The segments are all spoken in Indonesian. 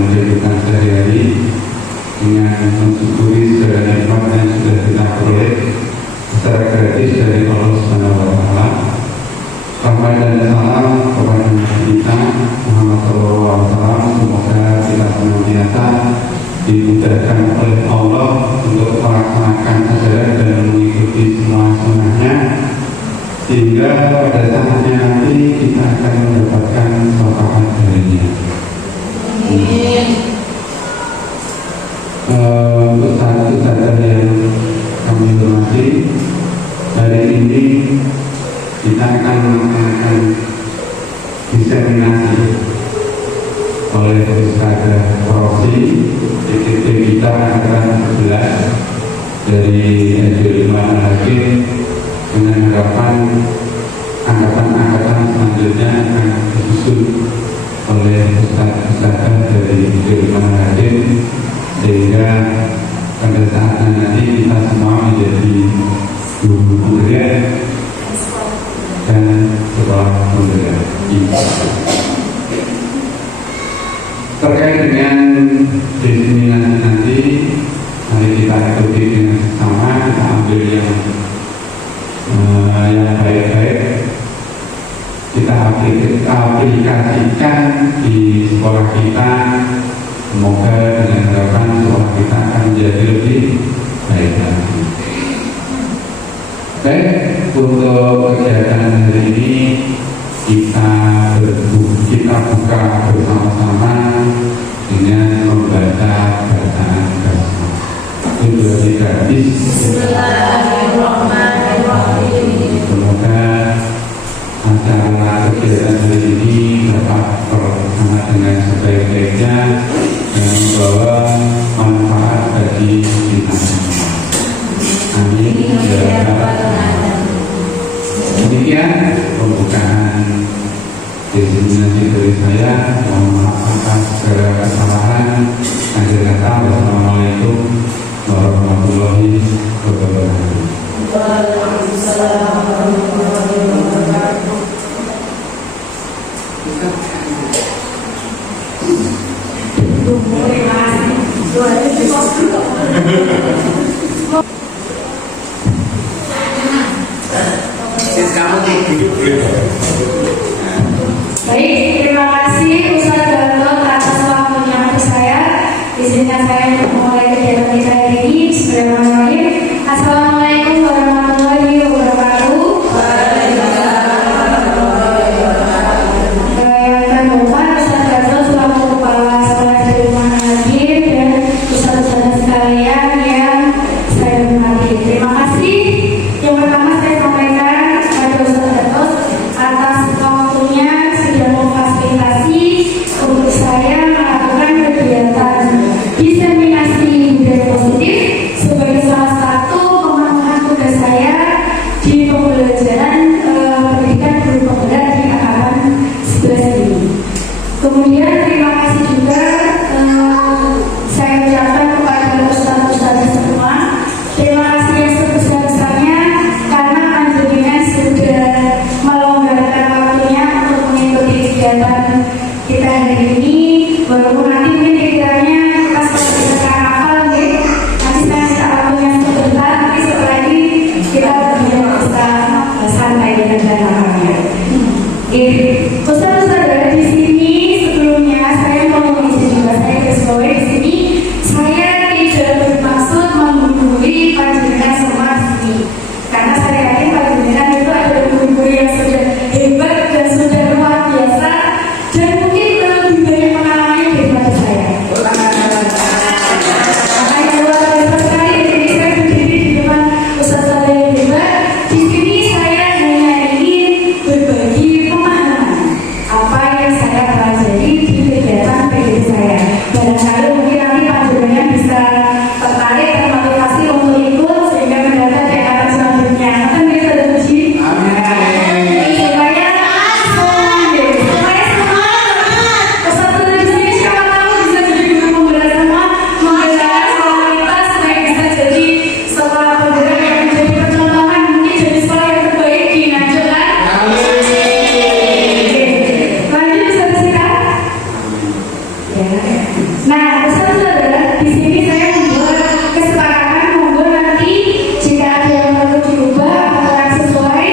dalam kehidupan sehari-hari dengan mensyukuri segala nikmat yang sudah kita peroleh secara gratis dari Allah Subhanahu wa Ta'ala. Rahmat dan salam kepada kita Muhammad SAW. Semoga kita senantiasa dimudahkan oleh Allah untuk melaksanakan ajaran dan mengikuti semua sunnahnya, sehingga pada saatnya nanti kita akan mendapatkan syafaat darinya. Untuk saat yang kami hormati, hari ini kita akan melaksanakan diseminasi oleh Ustadzah Rosi DKP kita angkatan 11 dari SD 5 Al-Hakim, dengan harapan angkatan-angkatan selanjutnya akan disusul oleh Ustadzah dari SD 5 Al-Hakim, sehingga pada saat nanti kita semua menjadi guru pemberian dan sekolah pemberian. Terkait dengan diseminasi nanti, mari kita ikuti dengan sama, kita ambil yang baik-baik, kita aplikasikan di sekolah kita. Semoga dengan harapan sekolah kita akan menjadi lebih baik lagi. Baik, untuk kegiatan hari ini kita buka bersama-sama dengan membaca bacaan bersama. Itu dari gratis. Bismillahirrahmanirrahim. Semoga acara kegiatan hari ini dapat terlaksana dengan sebaik-baiknya dan membawa manfaat bagi kita semua. Amin. Demikian pembukaan diseminasi dari saya. Mohon maaf atas segala kesalahan. Akhir kata, wassalamualaikum warahmatullahi wabarakatuh. Waalaikumsalam warahmatullahi wabarakatuh. Baik, terima kasih Ustaz Gatot atas waktunya untuk saya. Izinkan saya untuk memulai kegiatan kita hari ini. Bismillahirrahmanirrahim. Assalamualaikum warahmatullahi wabarakatuh. Yang terhormat Ustaz Gatot selaku Kepala Sekolah SD 5 Al-Hakim dan Ustaz-Ustaz sekalian yang saya hormati. Terima kasih. Yang pertama saya sampaikan kepada Ustaz Gatot atas Nah, saudara, di sini saya membuat kesepakatan monggo nanti jika ada yang perlu diubah atau sesuai.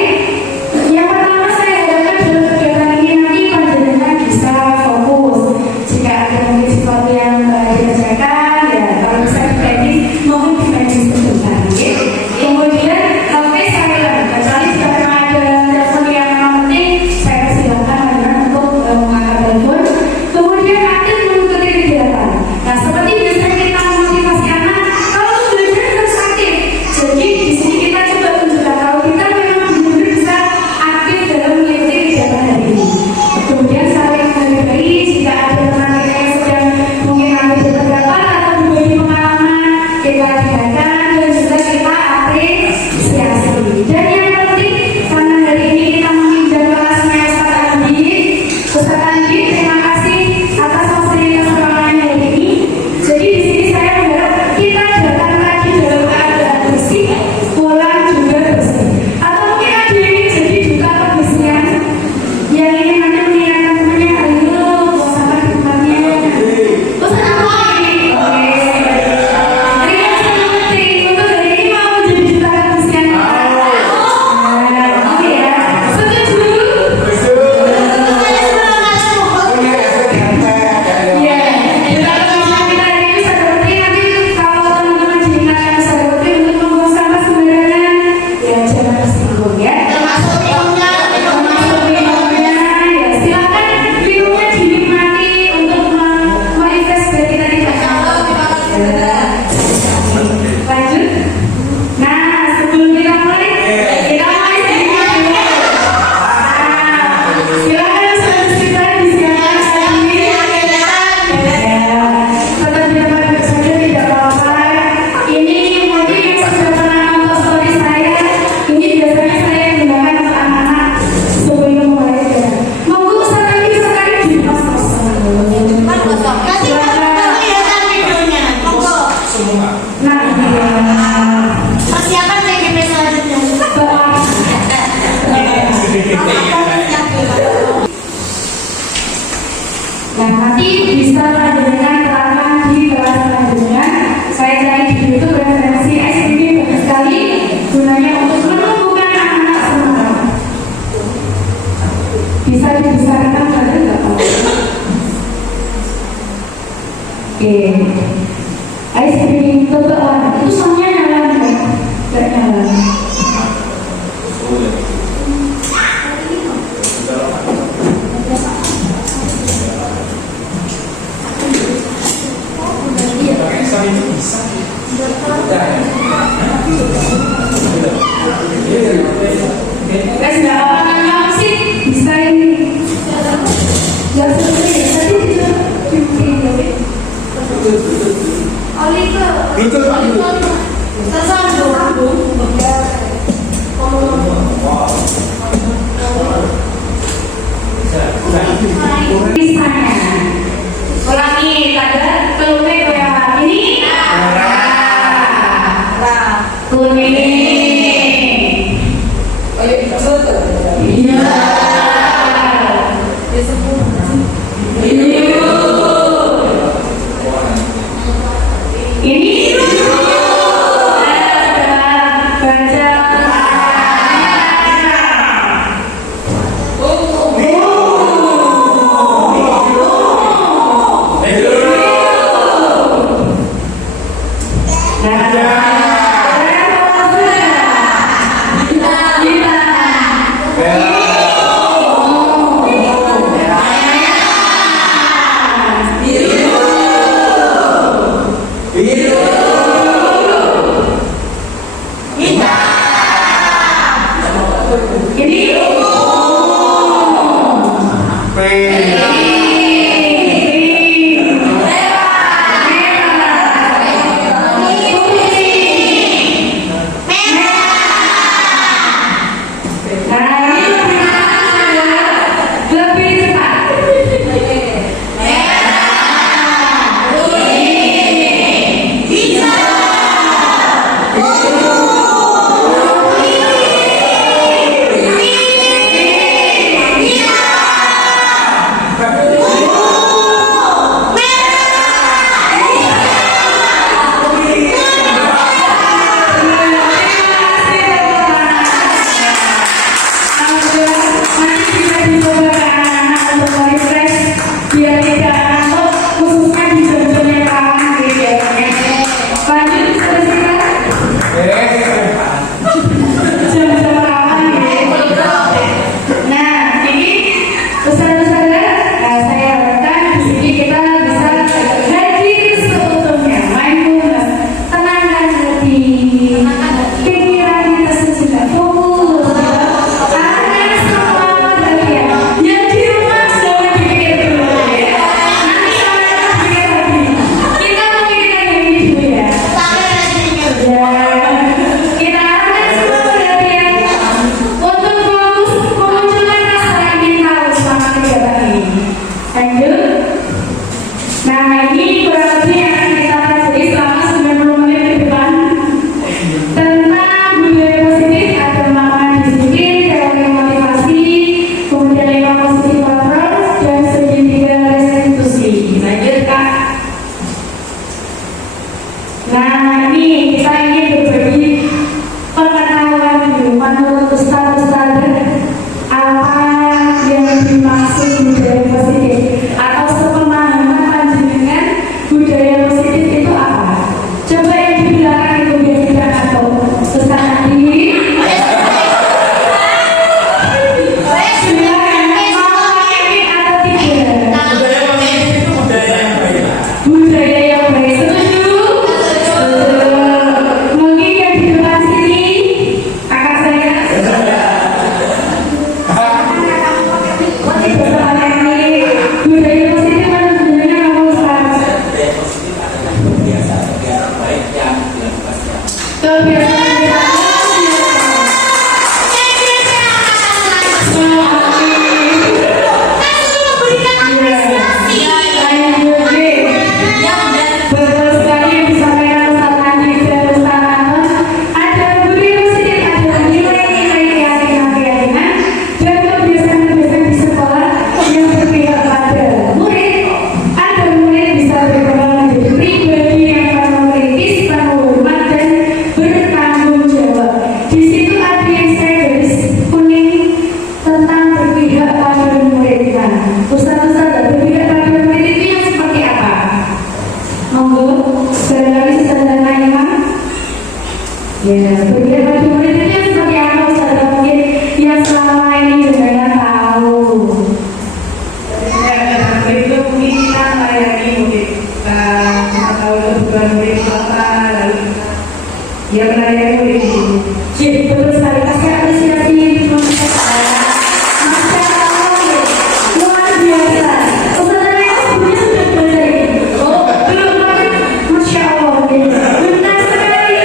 Yang pertama saya harapkan dalam kegiatan ini nanti panjenengan bisa fokus. Jika ada mungkin sesuatu yang dikerjakan, ya kalau bisa dibagi, mohon dibagi sebentar. Ya. Kemudian HP silent, kecuali jika memang ada telepon yang memang penting, saya persilahkan panjenengan untuk mengangkat telepon. Kemudian aktif mengikuti kegiatan. Nah, seperti biasanya kita memotivasi anak, kalau belajar harus aktif. Jadi di sini kita coba tunjukkan kalau kita memang benar-benar bisa aktif dalam mengikuti kegiatan hari ini. Kemudian saling menghargai jika ada teman kita yang sedang mungkin ambil pendapat atau berbagi pengalaman, kita dengarkan dan juga kita apresiasi. Dan yang penting karena hari ini kita meminjam kelasnya Ustaz Andi, terima kasih atas fasilitas ruangan hari ini. Jadi di sini saya berharap kita datang lagi dalam keadaan bersih, pulang juga bersih. Atau mungkin ada yang jadi duka kebersihan yang ingin nanti mengingatkan temannya, ayo buang sampah di tempatnya. Ustaz Andi, oke. Terima kasih penting untuk hari ini mau jadi duta kebersihan kita. Oke ya, setuju? Iya, kita hari ini seperti nanti kalau teman-teman diingatkan seperti untuk membuang sampah sembarangan, ya jangan tersinggung ya. Termasuk minumnya, ya silakan minumnya dinikmati untuk merefresh biar kita tidak capek. Lanjut. Nah, sebelum kita mulai sedikit dulu. Silakan saudara-saudara disiapkan sekali. Tetap di tempat saja tidak apa-apa. Ini mungkin yang sudah pernah nonton story saya. Ini biasanya saya gunakan untuk anak-anak sebelum mulai jalan. Monggo sekali di kos-kosan. Nah, Persiapan TGP selanjutnya. Nah, nanti bisa panjenengan terapkan di kelas selanjutnya. Saya cari di YouTube referensi SMB banyak sekali gunanya untuk menumbuhkan anak-anak semua. Bisa dibesarkan saja nggak apa-apa. Oke, ice cream tebal itu soalnya nyala nggak nyala. Guys, nggak apa-apa sih, bisa ini. Nggak selesai, tadi juga dimungkin. Misalnya, ulangi tanda telurnya goyang ini. Kuning. Iya. Ini baca. ini kurang lebih yang akan kita pelajari selama 90 menit ke depan tentang budaya positif. Ada makna disiplin, teori motivasi, kemudian 5 positif approach, dan segitiga restitusi. Lanjut Kak. Nah ini kita ingin berbagi pengetahuan dulu menurut Ustaz-Ustaz apa yang dimaksud budaya positif atau sepemahaman panjenengan budaya positif itu apa? Coba yang di belakang itu biar tidak atau Ustaz Adi. Silakan mau yakin atau tidak? Budaya positif itu budaya yang baik. Budaya yang baik, setuju? Mungkin yang di depan sini kakak saya. Budaya positif mana sebenarnya apa Ustaz? Budaya positif adalah kebiasaan-kebiasaan baik yang dilakukan setiap hari. Kebiasaan-kebiasaan. Betul sekali yang disampaikan Ustaz Andi dan Ustaz Anton. Ada budaya positif, ada nilai-nilai keyakinan-keyakinan dan kebiasaan-kebiasaan di sekolah yang berpihak pada murid. Ada murid bisa berkembang menjadi pribadi yang penuh kritis, penuh hormat dan bertanggung jawab. Di situ ada yang saya garis kuning tentang berpihak pada murid. Nah, Ustaz-Ustaz berpihak pada murid itu yang seperti apa? Monggo, barangkali sederhana Imam. Ya, berpihak pada murid itu yang seperti apa Ustaz? Mungkin yang selama ini jenengan tahu. Itu mungkin kita melayani murid, kita tahu kebutuhan murid apa, lalu dia melayani murid di sini. Jadi betul sekali, kasih apresiasi untuk Masya Allah, ya. Luar biasa. Ustaz Andi sebelumnya sudah belajar ini. Oh, belum banget. Masya Allah, ya. Benar sekali.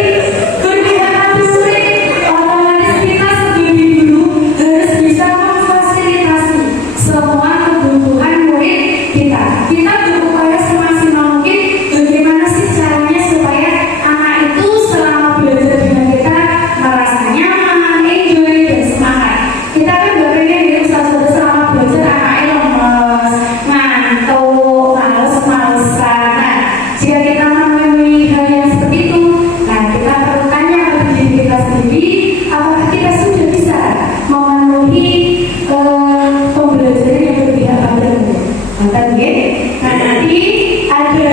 Berpihak pada murid, otomatis kita sebagai guru harus bisa memfasilitasi semua kebutuhan murid kita. Kita berupaya semaksimal mungkin bagaimana sih caranya supaya anak itu selama belajar dengan kita merasa nyaman, enjoy, dan semangat. Kita kan gak pengen ya Ustaz-Ustaz selama belajar anaknya lemes, ngantuk, males-malesan. Nah, jika kita memenuhi hal yang seperti itu, nah kita perlu tanya pada diri kita sendiri, apakah kita sudah bisa memenuhi pembelajaran yang berpihak pada murid. Mantap ya? Nah nanti ada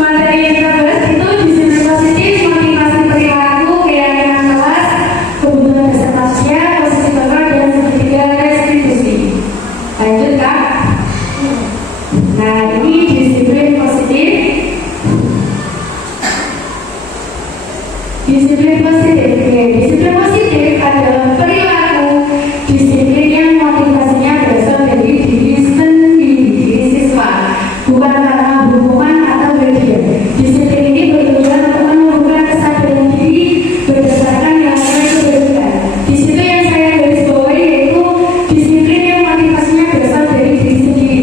materi yang kita bahas itu disiplin positif, motivasi perilaku, keyakinan kelas, kebutuhan dasar manusia, posisi kontrol, dan segitiga restitusi. Lanjut Kak. Nah ini disiplin positif. Disiplin positif, oke. Disiplin positif adalah perilaku disiplin yang motivasinya berasal dari diri sendiri, diri siswa, bukan karena hukuman atau hadiah. Disiplin ini bertujuan untuk menumbuhkan kesadaran diri berdasarkan nilai-nilai kebaikan. Di situ yang saya garis bawahi yaitu disiplin yang motivasinya berasal dari diri sendiri.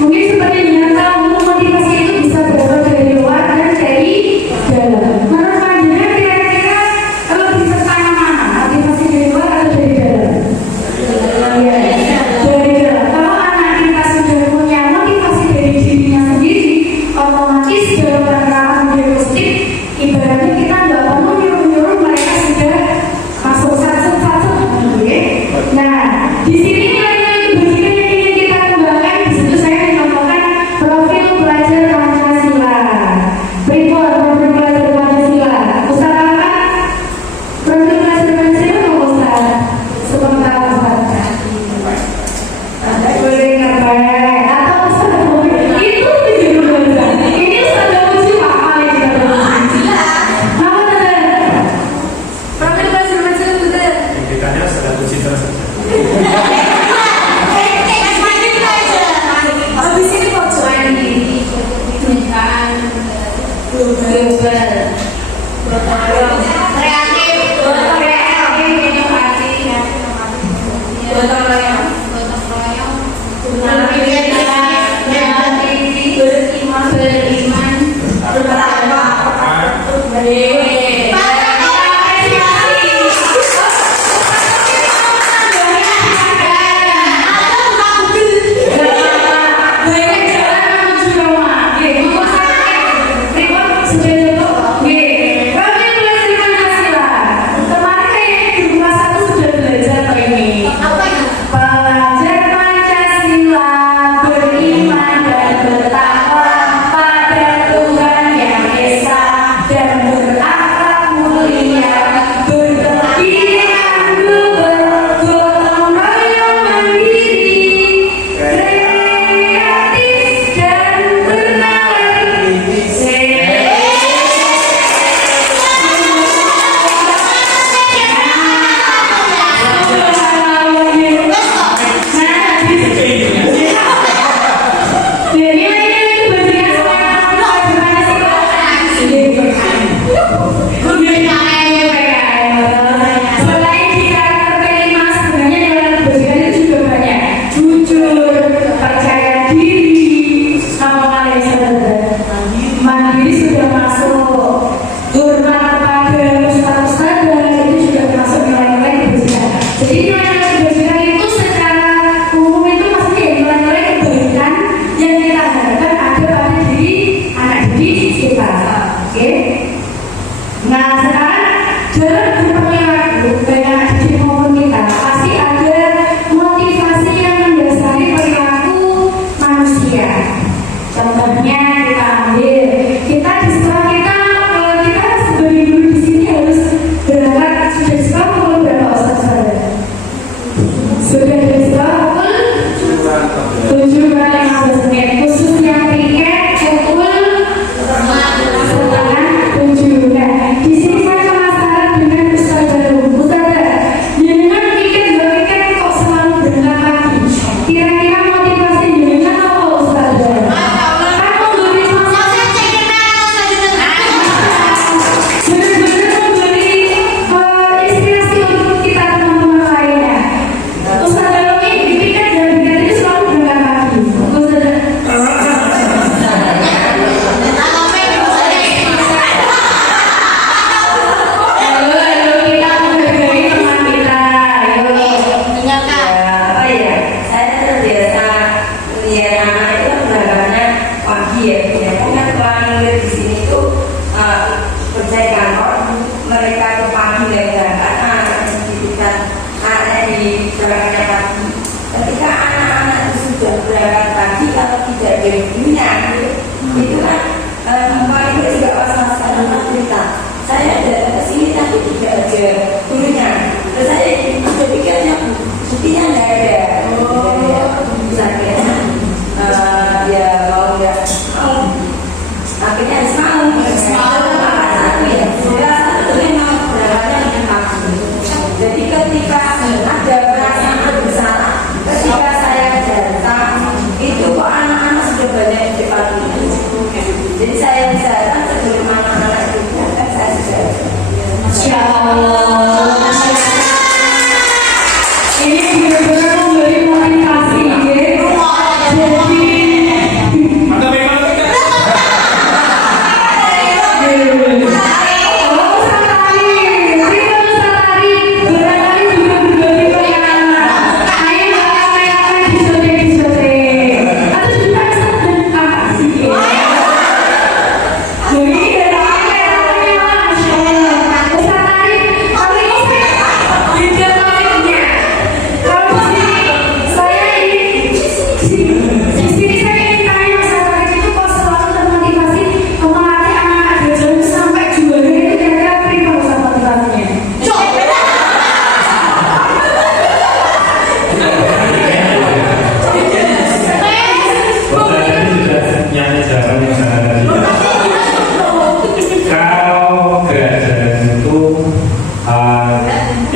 Mungkin seperti yang tahu motivasi itu bisa berasal dari luar dan dari dalam. Menurut panjenengan kira-kira lebih serta mana? Motivasi dari luar atau dari dalam? Ya, dari dalam. Kalau anak kita sudah punya motivasi dari dirinya sendiri, otomatis dalam penerapan budaya positif, ibaratnya kita nggak perlu nyuruh-nyuruh, mereka sudah masuk satu-satu. Nah, di sini nilai-nilai kebajikan yang ingin kita kembangkan, di situ saya mencontohkan profil pelajar Pancasila. Report profil pelajar Pancasila. Ustaz apa? Profil pelajar Pancasila mau Ustaz? Sebentar Ustaz. Boleh nggak atau Ustaz itu menjadi Ustaz. Ini Ustaz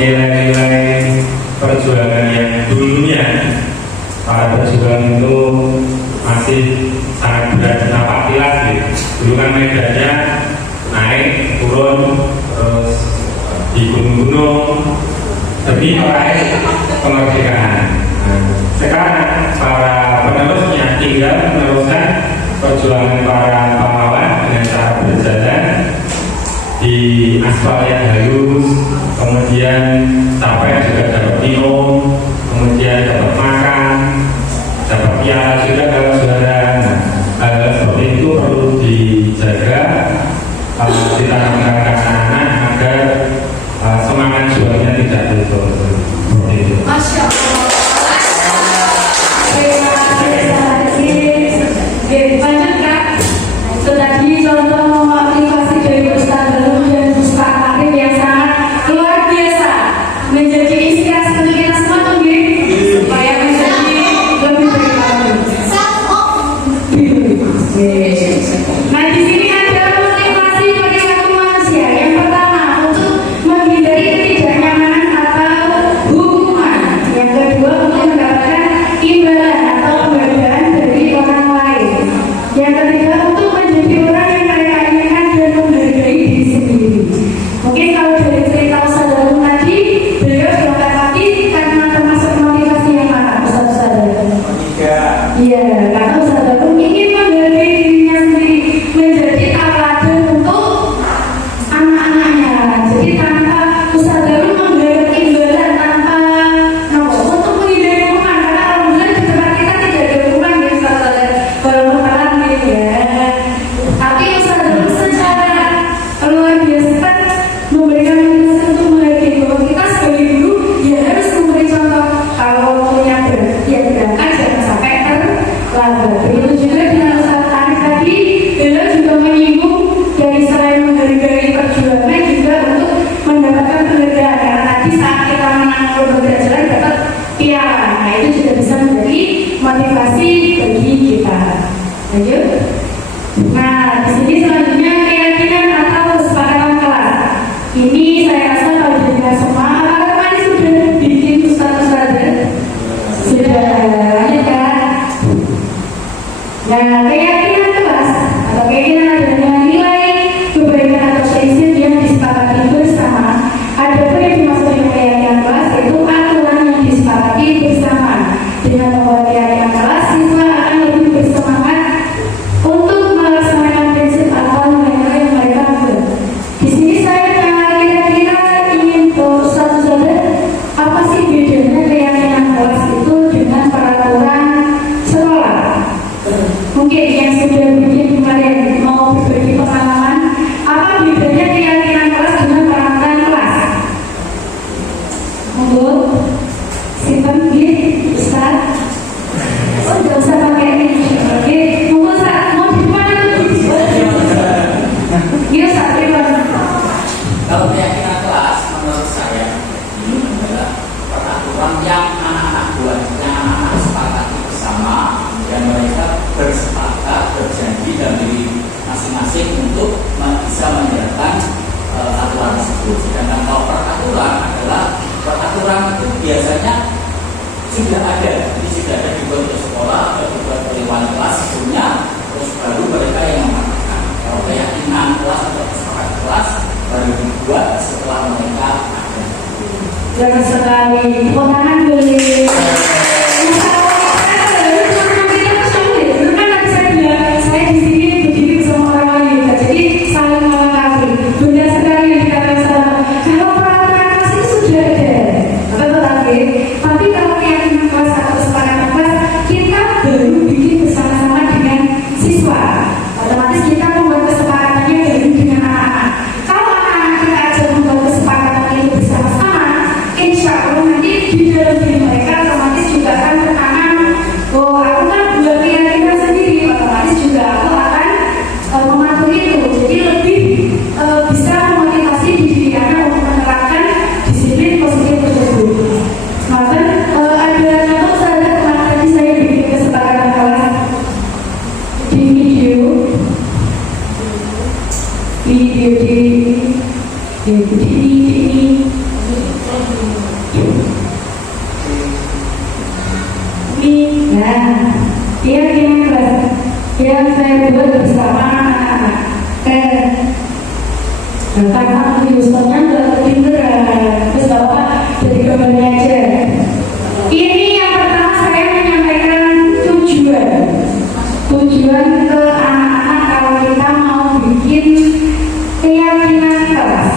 nilai-nilai perjuangan yang dulunya para pejuang itu masih sangat berat napak tilas gitu. Dulu kan medannya naik turun terus di gunung-gunung demi meraih kemerdekaan. Sekarang para penerusnya tinggal meneruskan perjuangan para pahlawan dengan cara berjalan di aspal yang halus, kemudian sampai juga dapat minum, kemudian dapat makan, dapat piala juga kalau saudara. Nah, hal seperti itu perlu dijaga, ditanamkan ke anak-anak agar semangat jualnya tidak luntur. Seperti itu. Masya Allah. Terima kasih. Lanjut Kak. Itu tadi contoh motivasi dari Ustaz Dalam dan Ustaz Arif yang sangat luar biasa, menjadi inspirasi untuk kita semua tuh, supaya menjadi lebih baik lagi. Nah, di sini ada motivasi bagi satu manusia. Yang pertama, untuk menghindari ketidaknyamanan atau hukuman. Yang kedua, untuk mendapatkan imbalan atau penghargaan dari orang lain. Yang ketiga, untuk menjadi orang yang mereka inginkan dan menghargai diri sendiri. Mungkin kalau dari cerita Ustaz Dalam tadi, beliau diangkat lagi karena termasuk motivasi yang mana, Ustaz Dalam? Iya, karena Ustaz Dalam ingin menghargai dirinya sendiri, menjadi teladan untuk anak-anaknya. Jadi tanpa Ustaz Dalam mengharap imbalan, tanpa untuk menghindari hukuman, karena alhamdulillah di tempat kita tidak ada hukuman ya Ustaz Dalam, berlebaran gitu ya. Tapi Ustaz Dalam secara luar biasa memberikan motivasi untuk menghargai bahwa kita sebagai guru ya harus memberi contoh. Kalau punya berangkat jangan sampai terlambat. Begitu juga dengan Ustaz Arif tadi, beliau juga menyinggung dari selain menghargai perjuangan juga untuk mendapatkan penghargaan. Karena tadi saat kita menang lomba berjalan dapat piala, nah itu juga bisa menjadi motivasi bagi kita. Lanjut. Nah, di sini selanjutnya keyakinan atau kesepakatan kelas. Ini saya rasa kalau didengar semua, apakah kemarin sudah bikin Ustaz-Ustaz? Sudah, lanjut kan? Nah, keyakinan kelas atau keyakinan adanya nilai kebaikan atau prinsip yang disepakati bersama. Ada yang dimaksud dengan keyakinan kelas, yaitu aturan yang disepakati bersama. Dengan membuat keyakinan kelas, siswa akan lebih bersemangat untuk melaksanakan prinsip atau nilai-nilai yang mereka ambil. Di sini saya kira-kira ingin tahu Ustaz apa sih bedanya keyakinan kelas itu dengan peraturan sekolah? Mungkin yang sudah bikin kemarin mau berbagi pengalaman, apa bedanya keyakinan kelas dengan peraturan kelas? Monggo, simpan Ustaz. Oh, nggak usah pakai ini. Oke, monggo Ustaz, mau di mana tuh? Iya Ustaz, gimana? Kalau keyakinan kelas menurut saya ini adalah peraturan yang anak-anak buat, yang anak-anak sepakati bersama, dan mereka bersepakat berjanji dalam diri masing-masing untuk bisa menjalankan aturan tersebut. Sedangkan kalau peraturan adalah peraturan itu biasanya sudah ada, jadi sudah ada dibuat oleh sekolah atau dibuat oleh wali kelas sebelumnya, terus baru mereka yang mengatakan. Kalau keyakinan kelas atau kesepakatan kelas baru dibuat setelah mereka ada. Jangan sekali, konangan boleh. Saya di sini berdiri bersama orang lain, jadi saling melengkapi. Benar sekali yang dikatakan sama. Kalau peraturan kelas itu sudah ada, betul. Tapi kalau keyakinan kelas atau kesepakatan kelas, kita baru bikin bersama-sama dengan siswa. Otomatis kita membuat kesepakatannya baru dengan anak-anak. Kalau anak-anak kita aja membuat kesepakatan itu bersama-sama, insya Allah nanti di dalam diri mereka otomatis juga akan tertanam. Oh, aku kan buat keyakinan sendiri, otomatis juga aku akan mematuhi itu. Jadi lebih bisa memotivasi diri anak untuk menerapkan disiplin positif tersebut. Maka ada contoh saya kemarin tadi saya bikin kesepakatan kelas di video ini. Nah, keyakinan kelas yang saya buat bersama anak-anak. Karena Ustaznya nggak pinteran, terus bapak jadi gambarnya aja. Ini yang pertama saya menyampaikan tujuan ke anak-anak kalau kita mau bikin keyakinan kelas.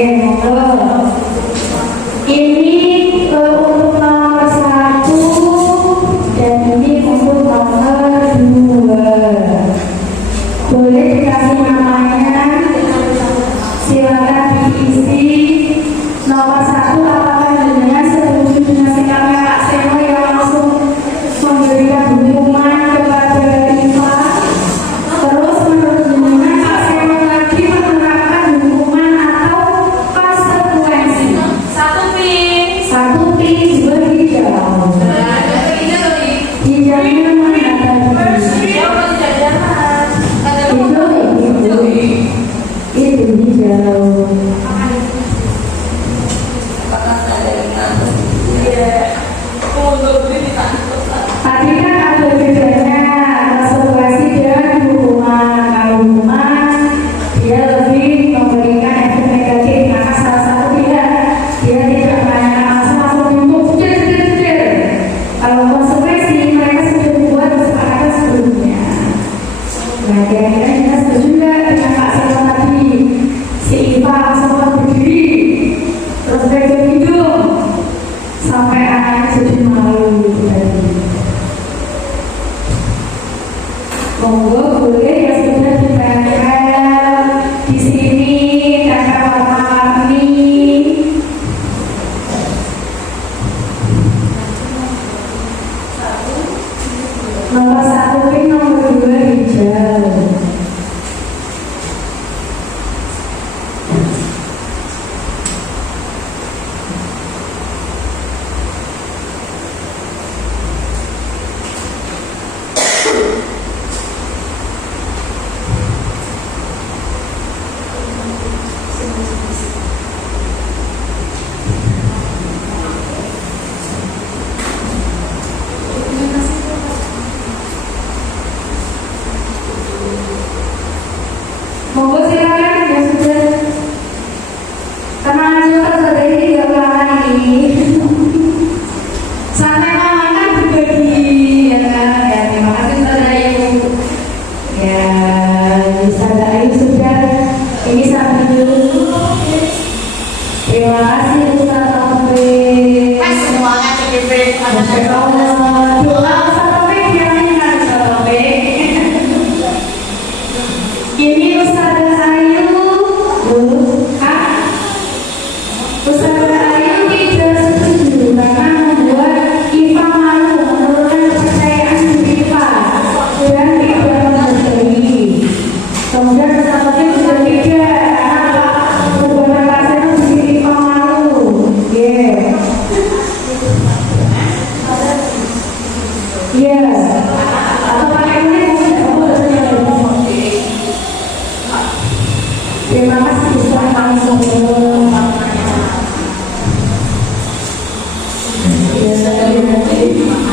Oke, monggo. Ini untuk nomor 1 dan ini untuk nomor 2. Boleh dikasih namanya, silakan diisi. Nomor 1, apakah dengan setuju dengan sikapnya Pak Seno yang langsung memberikan hukuman kepada Iva? Terus menurut dengan Pak Seno lagi menerapkan hukuman atau konsekuensi? Satu pi, dua hijau. Hijaunya mana tadi? Itu hijau. Tadi kan ada bedanya konsekuensi dan hukuman. Kalau hukuman dia lebih memberikan efek negatif, maka salah satu dia tidak menanyakan langsung dihukum. Kalau konsekuensi mereka sudah membuat kesepakatan sebelumnya. Nah, kira-kira kita setuju nggak dengan Pak Seno tadi? Si Iva langsung berdiri, terus pegang hidung sampai anaknya jadi malu tadi. Monggo boleh yang sudah ditempel di sini, tempel warna-warni. Nomor 1 pink, nomor 2 hijau. Monggo silakan yang sudah tenang aja, saudara ini nggak ulangan ini. Sampai makan berbagi, ya kan? Ya, terima kasih saudara Ibu. Ya, saudara Ayu sudah ini sampai dulu. Terima kasih Ustaz Taufik. Masya Allah. Doa Ustaz Taufik yang ingat Ustaz Taufik. Ini Ustazah Ayu, Ustazah Ayu tidak setuju karena membuat Iva malu, menurunkan kepercayaan diri Iva dan tidak menghargai. Kemudian Ustazah Ayu juga tidak karena perbuatan Pak Seno bikin Iva malu. Atau pakai kulit terima kasih Ustaz langsung. Iya, saya pakai ini biar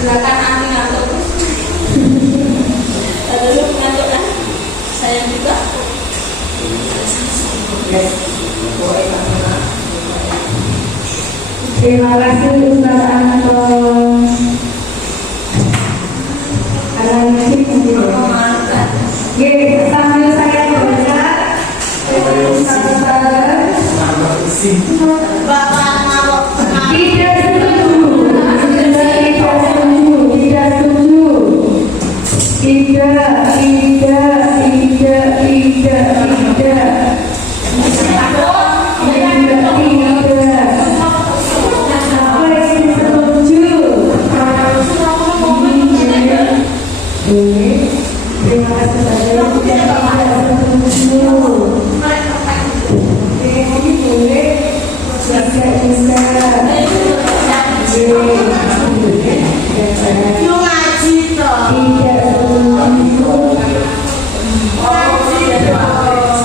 Silakan anti ngantuk. Lalu ngantuk kan? Saya juga. terima kasih Ustaz Anton. Analisis sambil saya baca Bapak mau tidak setuju. Terima kasih saja.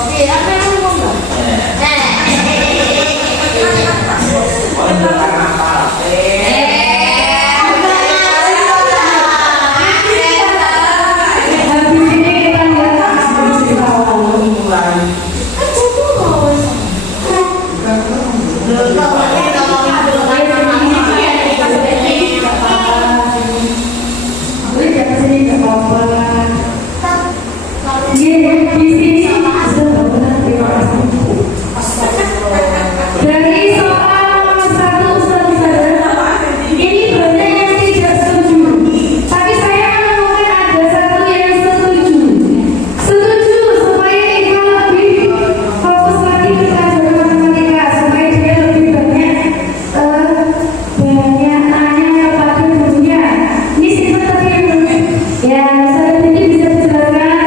jawaban. Di sini benar, terima kasih. Dari soal nomor 1 Ustaz Sadar, ini banyak yang tidak setuju. Tapi saya menemukan ada satu yang setuju. Setuju supaya Iva lebih fokus lagi ke pelajaran matematika, supaya dia lebih banyak tanya kepada gurunya. Ini seperti yang ya, saya ini bisa dijelaskan.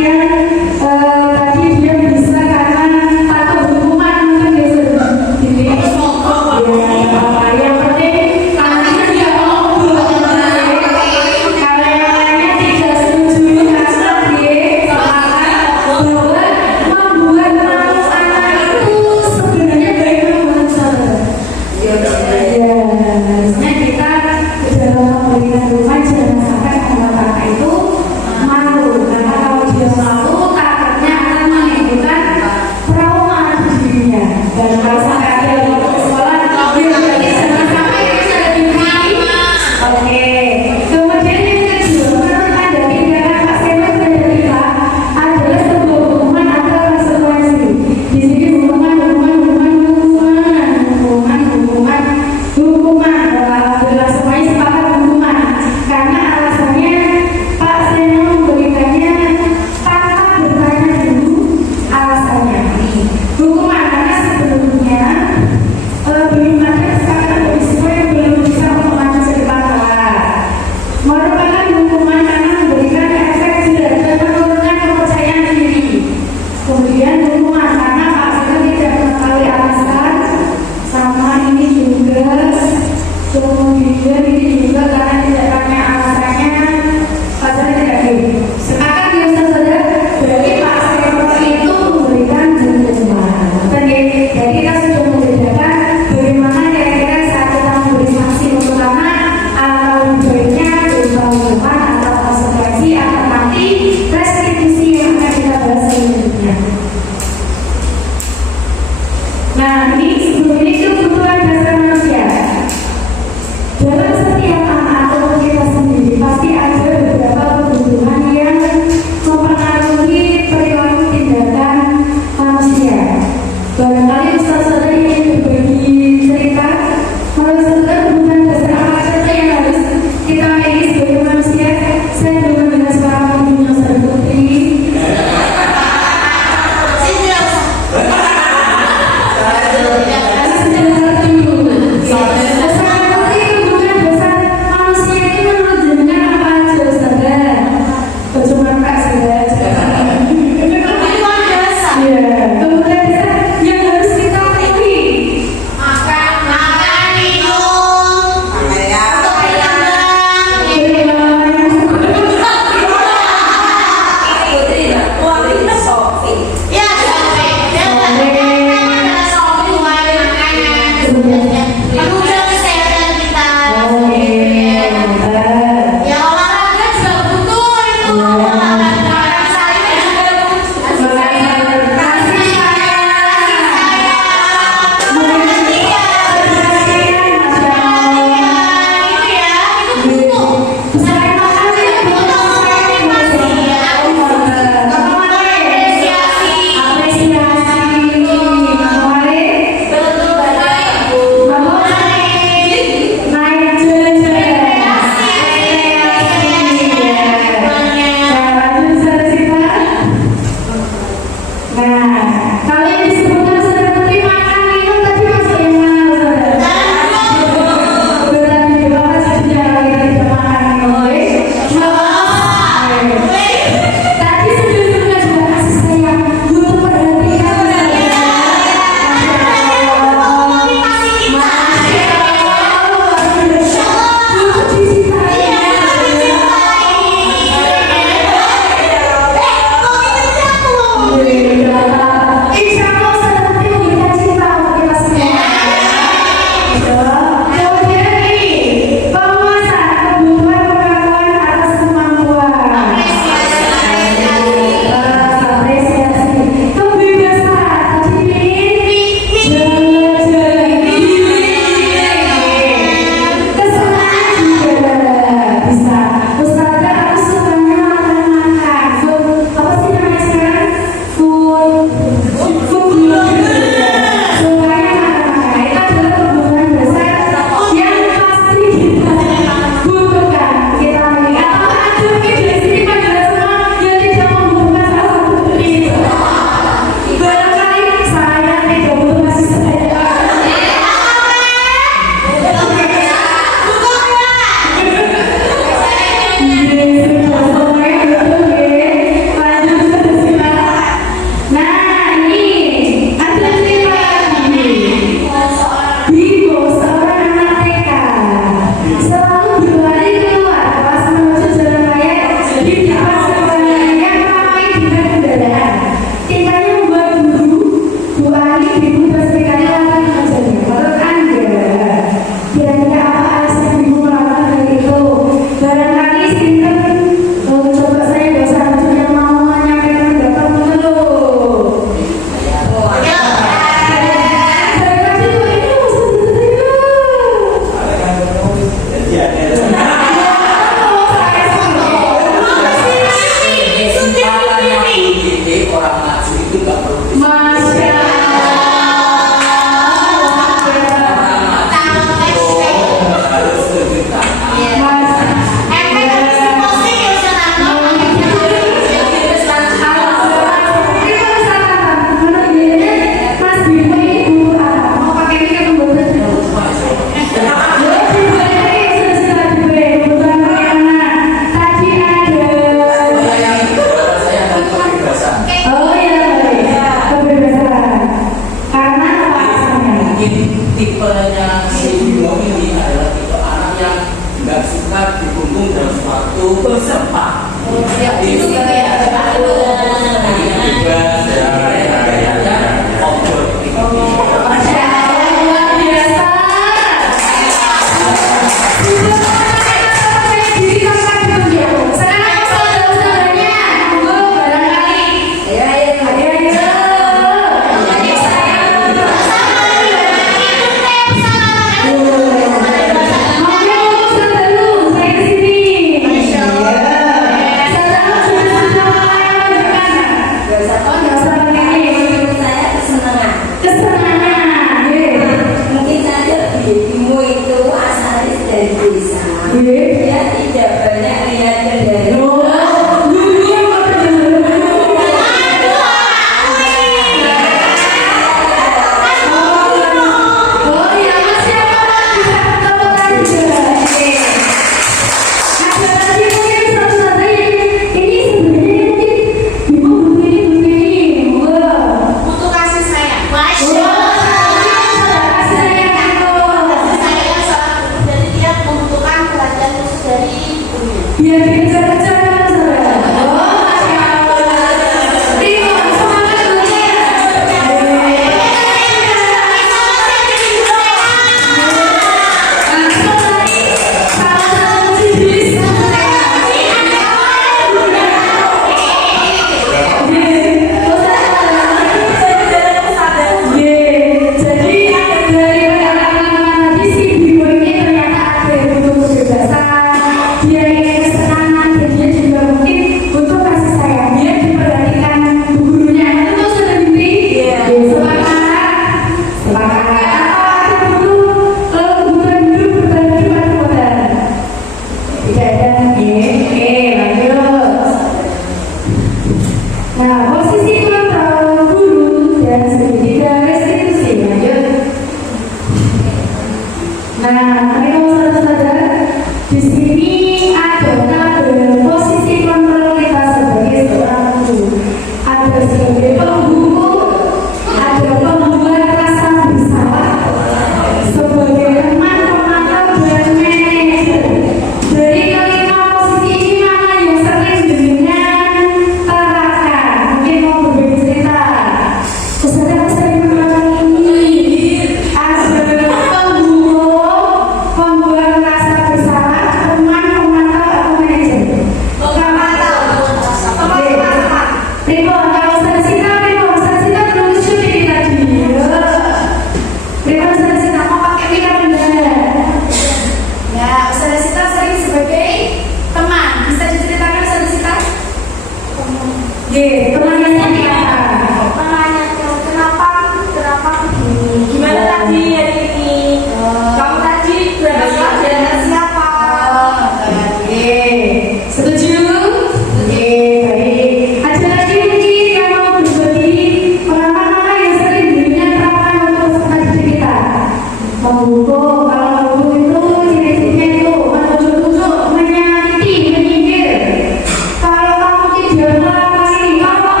Kalau kamu tidak melakukan ini, kamu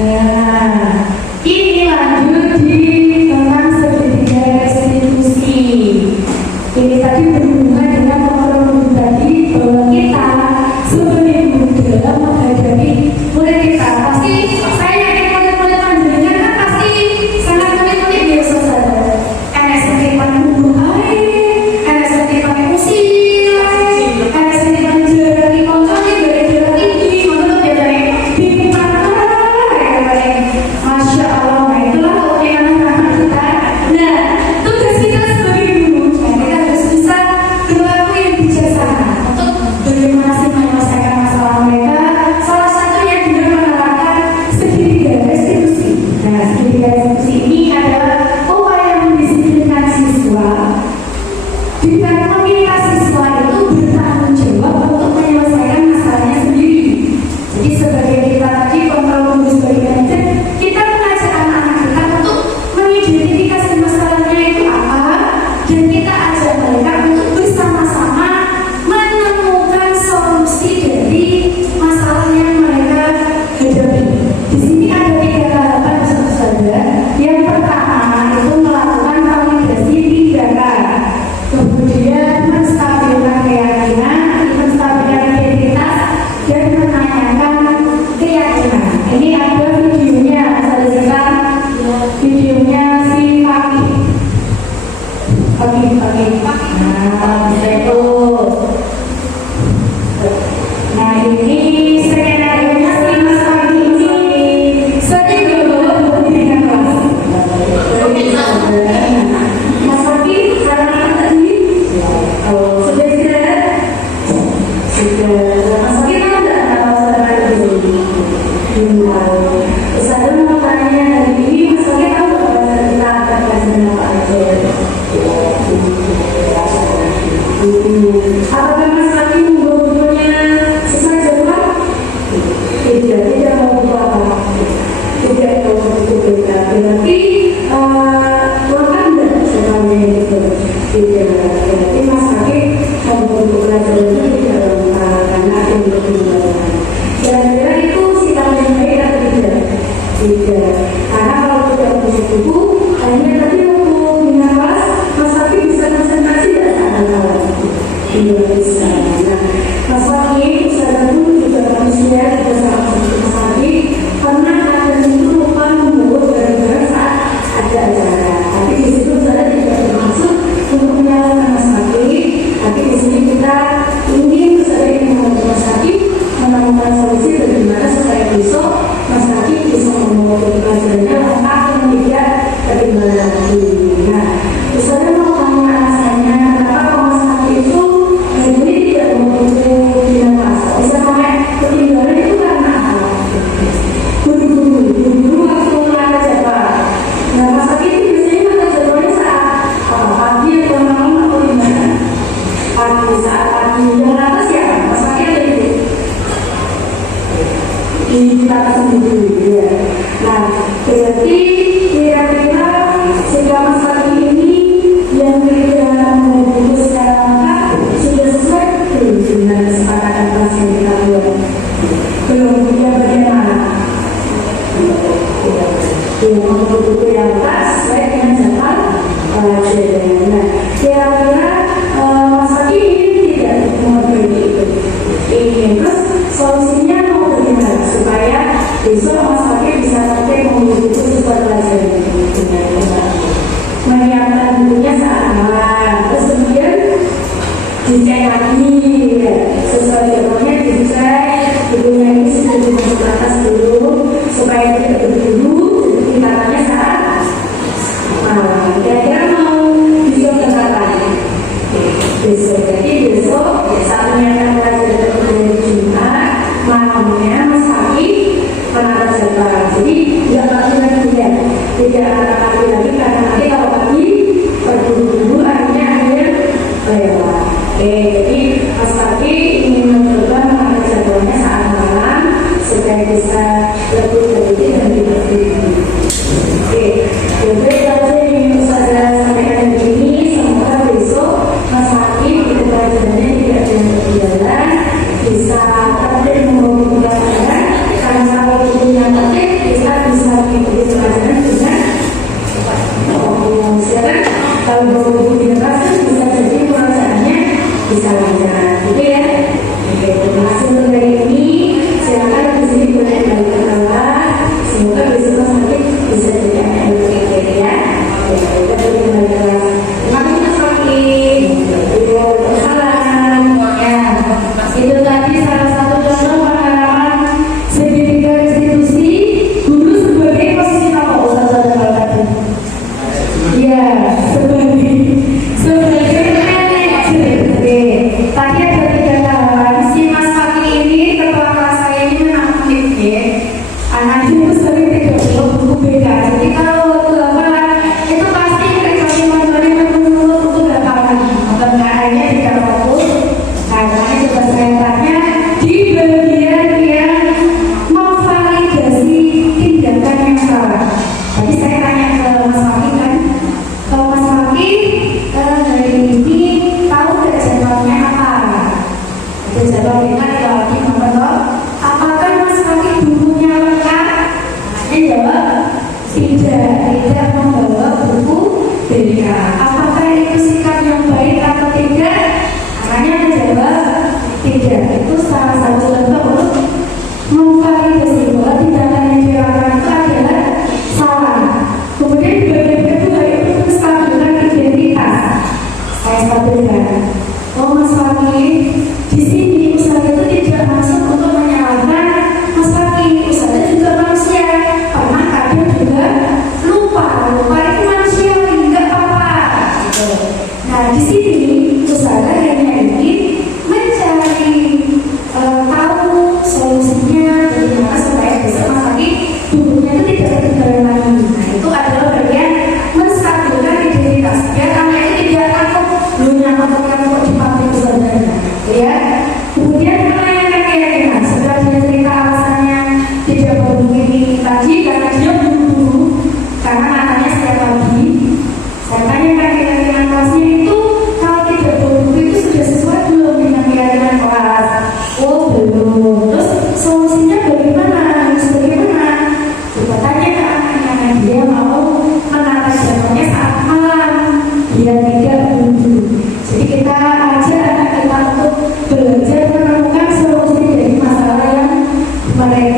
Nah, ini lanjut di tentang segitiga restitusi. Ini tadi berhubungan dengan pengalaman pribadi bahwa kita sebagai guru dalam menghadapi murid kita pasti saya yakin murid-murid panjenengan kan pasti sangat murid-murid biasa saja. NSMT pakai buku air, NSMT pakai usil, NSMT pakai jeraki kontrolnya dari jeraki tinggi, menurut biasanya bingung Masya Allah, nah itulah keunikan anak kita. Nah, tugas kita sebagai guru, nah kita harus bisa berlaku yang bijaksana untuk bagaimana sih menyelesaikan masalah mereka. Salah satunya dengan menerapkan segitiga restitusi. Nah, segitiga restitusi ini adalah upaya mendisiplinkan siswa dengan meminta siswa itu bertanggung jawab untuk menyelesaikan masalahnya sendiri. Jadi sebagai kita tadi kontrol guru sebagai manajer, kita mengajak anak-anak kita untuk mengidentifikasi masalahnya itu apa, dan kita ajak mereka untuk bersama-sama menemukan solusi dari masalah yang mereka hadapi. Di sini ada 3 tahapan saudara. Yang pertama itu melakukan validasi tindakan, kemudian menstabilkan keyakinan, menstabilkan identitas, dan menanyakan keyakinan. Ini ada videonya, saya lihat videonya si Pagi. Nah, itu. Nah, ini skenario-nya si Mas Pagi ini. Saya juga memberikan kelas. Mas Pagi, sekarang apa tadi? Oh, sudah istirahat? Sudah. Mas Pagi tahu nggak kalau saudara itu? Belum tahu. Terus ada mau tanya hari ini, Mas Pagi tahu nggak kalau kita akan kajian apa aja? Apakah Mas Pagi membawa bukunya sesuai jadwal? Tidak mau buku apa? Tidak mau buku beda. Berarti lengkap nggak semuanya itu? Tidak. Berarti Mas Pagi membawa buku pelajaran itu tidak lengkap karena ada yang berkembang. Kira-kira itu sikap yang baik atau tidak? Tidak. Karena kalau tidak punya buku, hanya tadi waktu bina kelas, Mas Pagi bisa konsentrasi tidak saat kelas? Tidak bisa. Nah, Mas Pagi, saudara guru juga manusia, juga sangat seperti Mas Pagi, pernah ada itu lupa membawa barang-barang saat ada acara. Tapi di situ saya tidak bermaksud untuk menyalahkan Mas Pagi, tapi di sini kita ingin saya ingin membantu Mas Pagi menemukan solusi bagaimana supaya besok Mas Pagi bisa membawa pelajarannya lengkap dan tidak ketinggalan lagi. Nah, saya mau tanya alasannya kenapa Mas Pagi itu hari ini tidak membawa buku bina kelas? Bisa sampai ketinggalan itu karena apa? Buru-buru waktu ada jadwal. Nah, Mas Pagi itu biasanya ada jadwalnya saat apa? Pagi atau malam atau gimana? Pagi, saat pagi. Yang atas ya, Mas Pagi ada itu? Di atas sendiri, ya. Nah, berarti kira-kira jika Mas Pagi ini yang tidak membawa secara lengkap sudah sesuai belum dengan kesepakatan kelas yang kita buat? Belum, ya bagaimana? Membawa buku yang lengkap sesuai dengan jadwal pelajaran. Nah, kira-kira Mas Pagi ini tidak memperbaiki itu. Terus solusinya mau bagaimana supaya besok Mas Pagi bisa sampai membawa buku sesuai pelajaran? Menyiapkan bukunya saat malam, terus kemudian dicek lagi ya, sesuai jadwalnya dicek bukunya ini sudah dimasuk ke atas dulu supaya tidak berburu, jadi tingkatannya saat malam. Kira-kira mau besok ke kapan? Besok, jadi besok saat menyiapkan pelajaran dari Jumat malamnya Mas Pagi menata jadwal. Jadi tidak pagi lagi ya, tidak pagi lagi karena nanti kalau pagi berburu-buru akhirnya lewat. Jadi Mas Pagi ingin mencoba menata jadwalnya saat malam supaya bisa lebih teliti dan lebih berpikir. Jadi kalau saya ingin saya sampaikan hari ini, semoga besok Mas Pagi itu pelajarannya tidak ada yang ketinggalan, bisa tertib membawa buku pelajaran, karena kalau bukunya tertib kita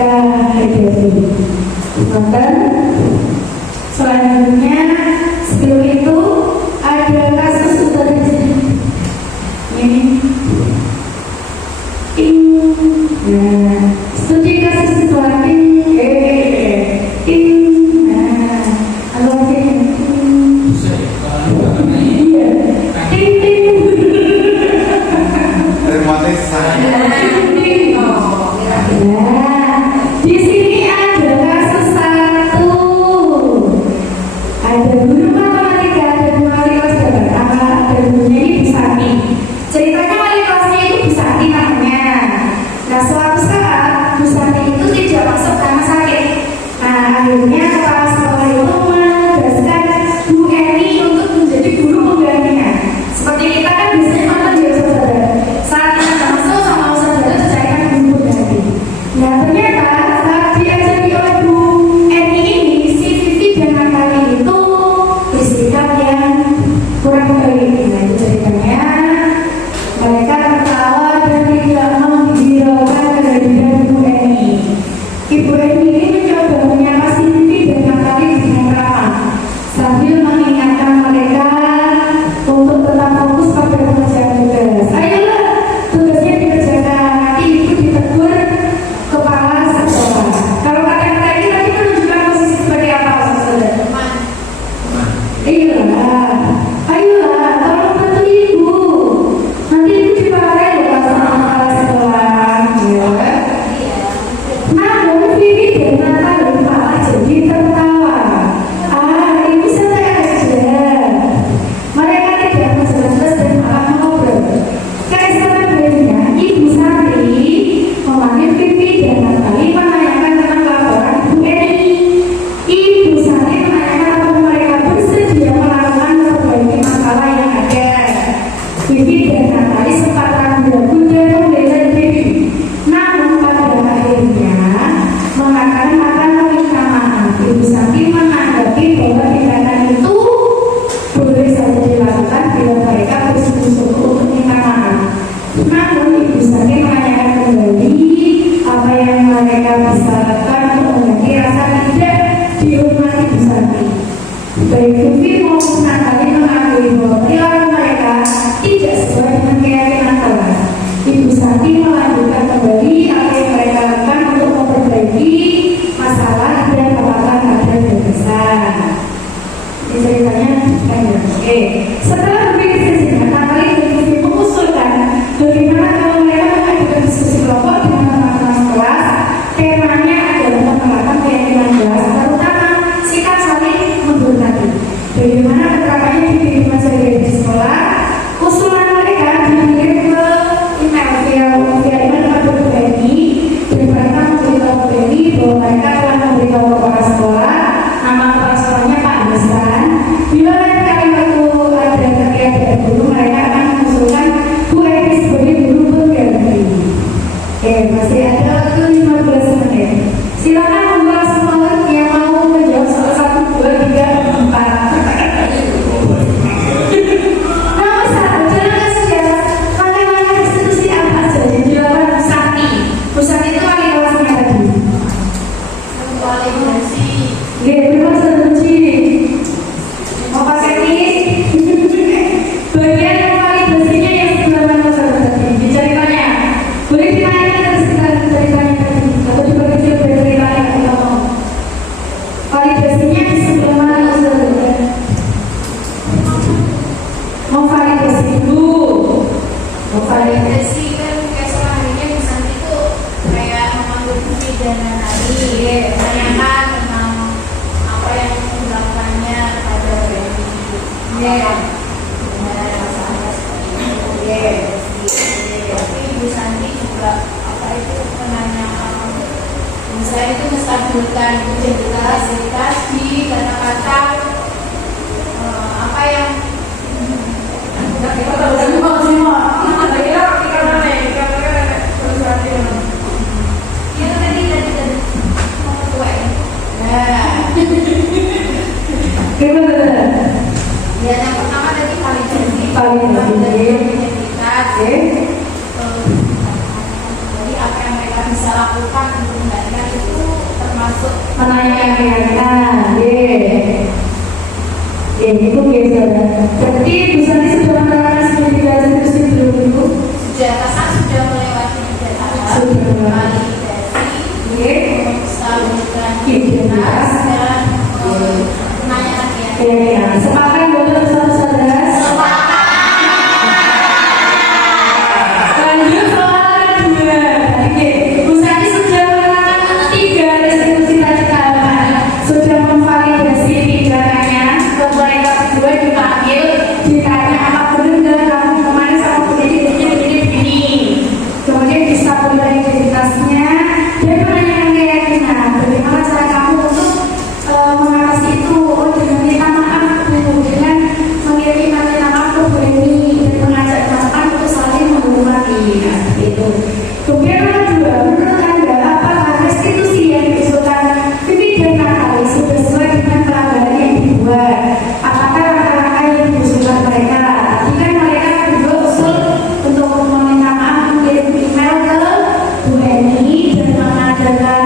mereka hadirin. Bahkan selanjutnya sebelum itu ada kasus dari ini. Nah, studi kasus situasi di sini ada kasus satu, ada guru matematika, ada dua wali kelas pertama, ada gurunya ini Bu Sati. Ceritanya wali kelasnya itu Bu Sati namanya. Nah suatu saat Bu Sati itu tidak masuk karena sakit. Nah akhirnya kepala sekolah itu menugaskan Bu Eni untuk menjadi guru penggantinya. Seperti kita kan biasanya nonton di saudara. Saat kita nggak masuk sama saudara dicarikan guru pengganti. Nah ternyata saat diajari oleh Bu Eni ini, si Siti dan Natali itu bersikap yang kurang baik. Nah itu ceritanya mereka tertawa dan tidak mau dihiraukan kehadiran Bu Eni. Ibu Eni ini mencoba menyapa si Siti dan Natali dengan ramah sambil mengingatkan mereka untuk tetap fokus pada pengerjaan tugas. Ayolah, tugasnya dikerjakan. Nanti ibu ditegur kepala sekolah. Kalau kata-kata ini tadi menunjukkan posisi sebagai apa, saudara? Iyalah, ayolah, tolong bantu ibu. Nanti ibu dimarahin loh sama kepala sekolah. Ya. Namun Vivi dan Natali malah jadi tertawa. Ibu santai aja. Mereka tidak menjelaskan dan malah mengobrol. Keesokan harinya, Ibu Sari memanggil Vivi dan Natali menanyakan tentang laporan Bu Eni. Ibu Sari menanyakan apakah mereka bersedia melakukan memperbaiki masalah yang ada. Vivi dan Natali sempat ragu-ragu dan membela diri. Namun pada akhirnya mengatakan akan meminta maaf. Ibu Sari menanggapi bahwa tindakan itu boleh saja dilakukan bila mereka bersungguh-sungguh untuk minta maaf. Namun Ibu Sari menanyakan kembali apa yang mereka bisa lakukan untuk mengganti rasa tidak dihormati Ibu Sari. Baik Vivi maupun Natali mengakui bahwa perilaku mereka tidak sesuai dengan keyakinan kelas. Ibu Sari melanjutkan kembali apa yang mereka lakukan untuk memperbaiki masalah dan kepatuhan ada gagasan. Ini ceritanya panjang. Setelah berpikir sejenak, Natali dan Vivi mengusulkan bagaimana kalau mereka mengajukan diskusi kelompok dengan teman-teman kelas. Temanya adalah penerapan keyakinan kelas, terutama sikap saling menghormati. Bagaimana penerapannya di kehidupan sehari-hari di sekolah? Usulan mereka dikirim ke email via email kepada Bu Eni dan mereka memberitahu Bu Eni bahwa mereka telah memberitahu kepala sekolah, nama kepala sekolahnya Pak Hasan. Bila lain kali waktu ada kegiatan guru, mereka akan mengusulkan Bu Eni sebagai guru pengganti. Masih ada waktu 15 menit. Silakan membuat semua yang mau menjawab soal 1, 2, 3, 4. Nomor 1, jalankan sejarah langkah-langkah institusi apa saja yang dilakukan Bu Sati. Bu Sati itu wali kelasnya tadi. Validasi. Bermaksud kunci. Mau pakai list? Bagian yang validasinya yang sebelah mana saudara tadi? Di ceritanya. Boleh dinaikkan dari sekitar ceritanya tadi atau diperkecil dari ceritanya kita mau. Validasinya di sebelah mana saudara? Mau validasi dulu. Mau validasi. Validasi kan keesokan harinya Bu Santi itu kayak memanggil Vivi dan Natali, menanyakan tentang apa yang dilakukannya pada Bu Eni. Benar masalahnya seperti itu. Tapi Bu Santi juga apa itu menanyakan. Misalnya itu menstabilkan integritas di kata-kata apa yang Kita tahu semua. Kita mana ya? Kita terus hati. itu tadi mau ketua ya. Gimana? Ya yang pertama tadi validasi. Validasi. Identitas. Jadi apa yang mereka bisa lakukan untuk menggantikan menanyakan keyakinan. Itu biasa. Berarti Bu Santi sudah menerangkan seperti biasa itu belum Ibu? Sudah, Kakak sudah melewati Sudah. validasi, menyalurkan identitas dan menanyakan keyakinan. Sepakat betul saudara? Lanjut soal kedua. Bu Santi sudah menerangkan 3 restitusi tadi kapan? Sudah memvalidasi pidananya. Mereka berdua dipanggil, ditanya apa benar kamu kemarin sama begini. Kemudian disabotasi identitasnya dan menanyakan keyakinan. Bagaimana cara kamu untuk mengatasi itu? Oh, dengan minta maaf, dengan mengirim minta maaf ke Bu Eni dan mengajak teman untuk saling menghormati. Nah, seperti itu. Kemudian nomor 2, menurut Anda apakah restitusi yang diusulkan Pipi dan Kakak sudah sesuai dengan pelanggaran yang dibuat? Apakah langkah-langkah yang diusulkan mereka? Tadi kan mereka berdua usul untuk meminta maaf, mengirim email ke Bu Eni dan mengadakan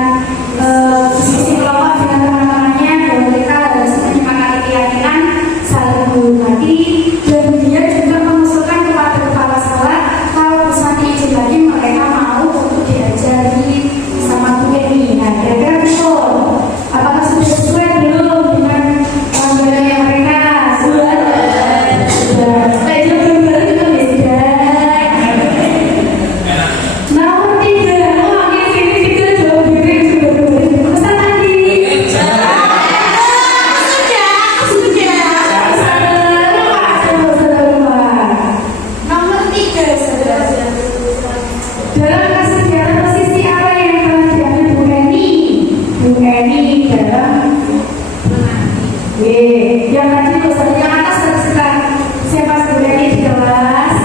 diskusi kelompok dengan teman-temannya bahwa mereka harus menyepakati keyakinan, saling menghormati, dan dia juga mengusulkan kepada kepala sekolah kalau Bu Santi izin lagi mereka mau untuk diajari sama Bu Eni. Nah, kira-kira betul. Apakah sudah sesuai belum dengan pelanggarannya mereka? Sudah. Supaya dia benar-benar juga sudah. Nomor 3, ini 3 jawab diri sudah. Pesan tadi. Nomor 3, saudara. Dalam kasus dalam posisi apa yang telah diambil Bu Eni? Bu Eni dalam yang tadi yang atas terserah siapa Bu Eni di kelas.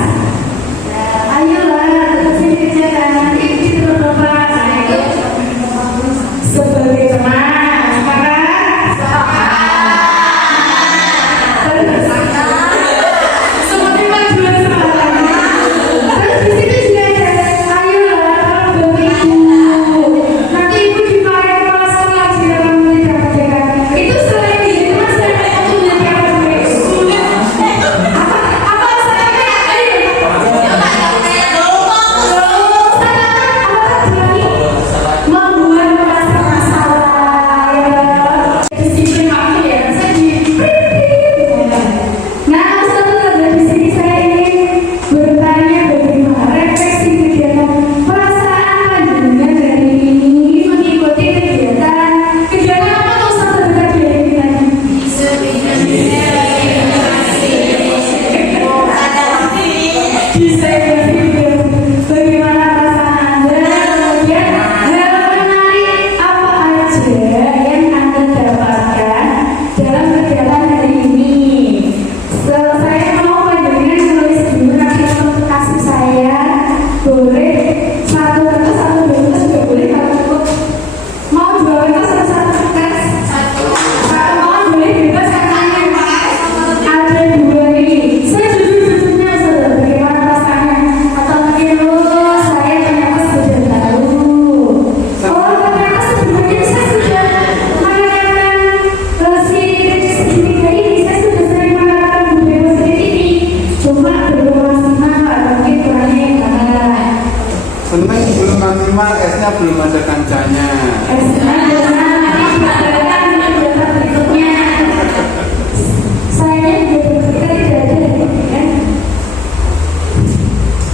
Ayolah, tetap sini kerjakan nanti itu berapa? Sebagai teman, sepakat? Seperti majuan sepakat. Terus di sini juga ada, ayolah, tolong bantu ibu. Nanti ibu dimarahin kepala sekolah jika kamu tidak kerjakan. Itu selain itu mas saya kayak untuk menjadi apa apa saya membuat masalah disiplin waktu ya saya nah satu saja di sini saya ingin bertanya bagaimana refleksi kegiatan perasaan panjenengan dari ini mengikuti kegiatan apa tuh satu tadi bagaimana perasaan Anda, kemudian hal menarik apa aja yang Anda dapatkan dalam kegiatan hari ini. Saya mau panjenengan menulis dulu nanti untuk kasih saya boleh satu kertas atau 2 kertas juga boleh kalau cukup. Mau 2 kertas atau 1 kertas? Kalau mau boleh bebas katanya. Ada 2 ini. Saya jujur-jujurnya saudara bagaimana perasaannya atau mungkin saya ternyata sudah tahu. Oh ternyata sebelumnya saya sudah mengatakan si segitiga ini saya sudah sering mengatakan budaya sedikit ini cuma belum maksimal mungkin kurangnya yang mana Seneng belum maksimal, esnya belum ada kancanya.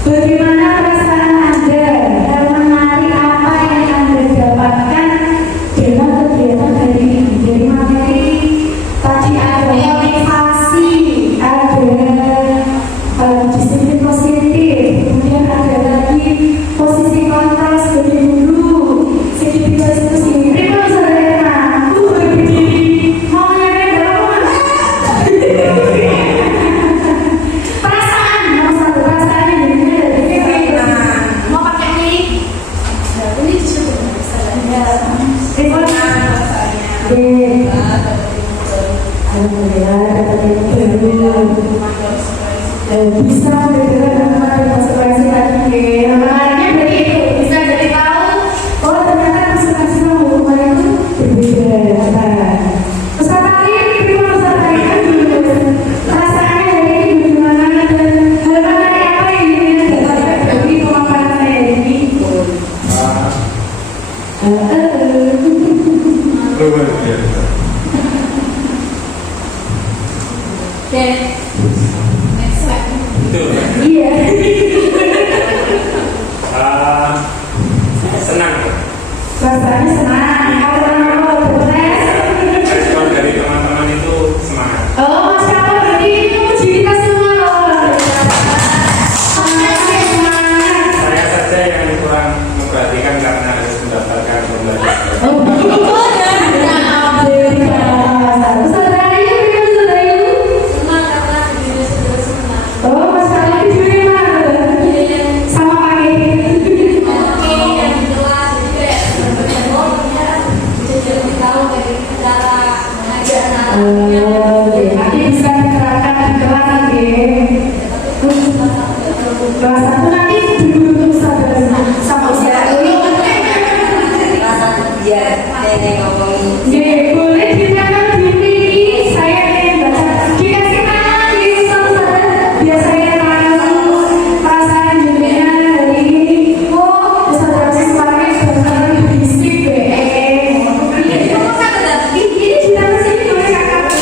Bagaimana perasaan Anda dan menarik apa yang Anda dapatkan dalam kegiatan hari ini? Dari materi tadi ada motivasi, ada disiplin positif, kemudian ada lagi posisi kontras sebagai guru, segitiga diskusi. Terima saudara, begini mau nyampe berapa? Perasaan, nomor 1 perasaan yang mau pakai ini disebut alhamdulillah dapat ilmu bisa bergerak dengan konsekuensi tadi. Menariknya berarti itu bisa jadi tahu oh ternyata konsekuensi hukuman itu berbeda. Luar biasa. Oke, next slide. Itu Iya. senang. Rasanya senang. Kalau Respon dari teman-teman itu semangat. oh, Mas Kamu berarti ini memuji kita semua loh. Semangat. Saya saja yang kurang memperhatikan karena harus mendaftarkan pembelajaran. Oh, Senang karena video sudah senang. oh, Mas Kamu videonya mana? Sama pakai. Oke, yang jelas jadi kayak berbeda jadi lebih tahu dari cara mengajar anak-anaknya. Nanti bisa diterapkan di kelas ya. Kelas 1 nanti dulu sama usia dulu. Ya, boleh diterapkan di sini. Saya ingin baca. Dikasih tangan di saudara. Biar saya tahu perasaan dunia dari ini. Oh, saudara semuanya sudah berisik deh. Ini kita sini boleh kakak.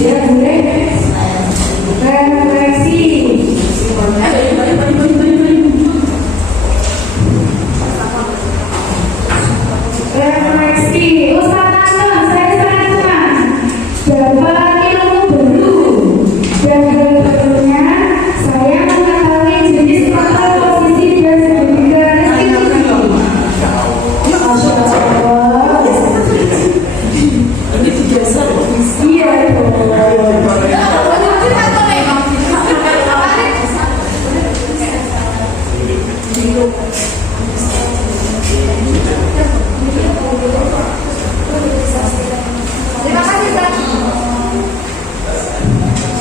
Ya boleh. Refleksi. Refleksi. Ustaz Anton, saya sangat senang dapat ilmu baru dan berikutnya saya mengetahui jenis atau posisi dan segitiga restitusi. Masya Allah. Iya dong. Terima kasih, Pak.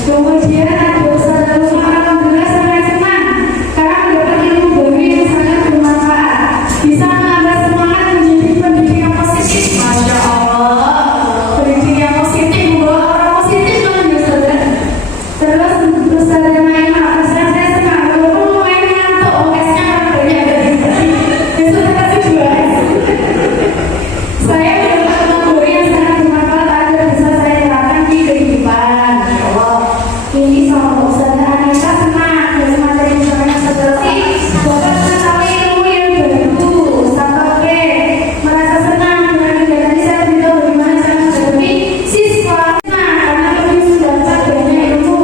Kemudian ada usaha rumah, alhamdulillah sangat senang karena mendapat ilmu baru yang sangat bermanfaat, bisa menambah semangat menjadi pendidik yang positif. Masya Allah, pendidik yang positif membawa orang positif kan ya saudara. Terus usaha Maimah, saya senang walaupun main ngantuk, OS-nya kan banyak dari besok saya kasih 2S. Saya mendapat ilmu yang sangat bermanfaat agar bisa saya terapkan di kehidupan. Ya Allah. Ini sama Ustaz Anissa senang dari materi misalnya seperti bahkan mengetahui ilmu yang baru. Ustaz Oke merasa senang dengan kegiatan ini. Saya beritahu bagaimana cara menghadapi siswa. Senang karena lebih sudah banyak ilmu,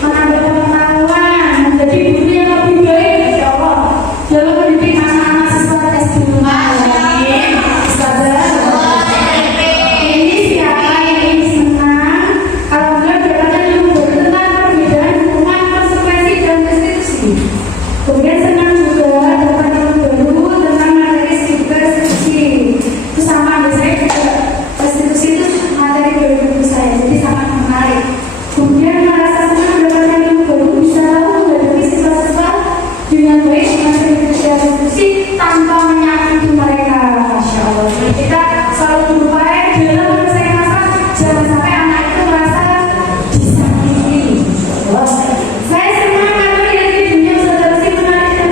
menambah pengetahuan, menjadi guru yang lebih baik. Insya Allah dalam mendidik anak-anak siswa SD rumah. Amin. Ustazah. Ini siapa yang ingin senang? Alhamdulillah dapatkan ilmu baru tentang perbedaan hukuman, konsekuensi, dan restitusi. Kemudian senang juga dapat ilmu baru tentang materi segitiga restitusi. Itu sama, biasanya juga restitusi itu materi baru buku saya, jadi sangat menarik. Kemudian merasa senang mendapatkan ilmu baru, bisa tahu menghadapi siswa-siswa dengan baik dengan restitusi tanpa menyakiti mereka. Masya Allah. Jadi kita selalu berupaya dalam menyelesaikan masalah, jangan sampai anak itu merasa disakiti. Saya senang karena lihat di dunia saudara si menarik dan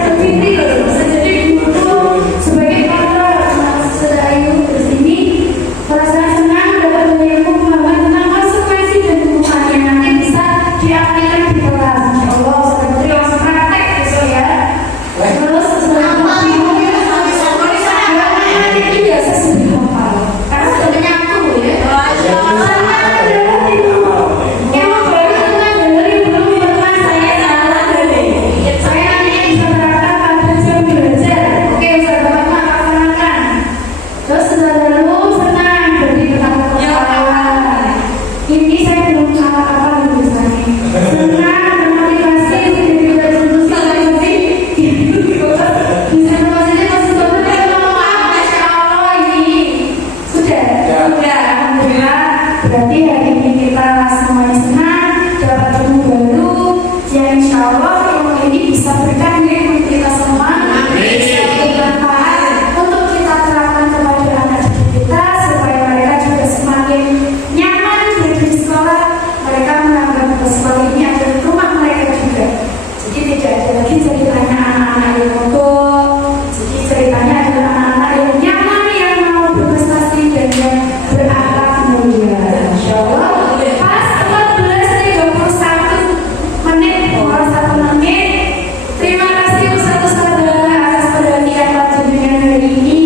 ceritanya anak-anak yang mogok. Jadi ceritanya adalah anak-anak yang nyaman, yang mau berprestasi dan yang berakhlak mulia. Insya Allah pas 14.31 menit, kurang 1 menit. Terima kasih Ustaz-Ustazah atas perhatian panjenengan hari ini,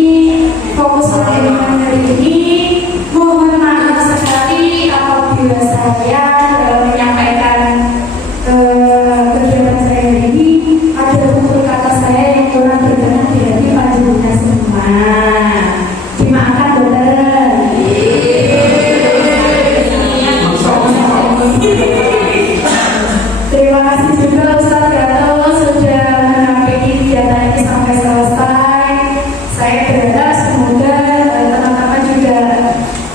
fokus panjenengan hari ini. Mohon maaf sekali apabila saya dalam menyampaikan kegiatan saya hari ini ada tutur kata saya yang kurang berkenan di hati panjenengan semua. Dimaafkan dokter. Terima kasih juga Ustaz Gatot sudah menampilkan kegiatan ini sampai selesai. Saya berharap semoga teman-teman juga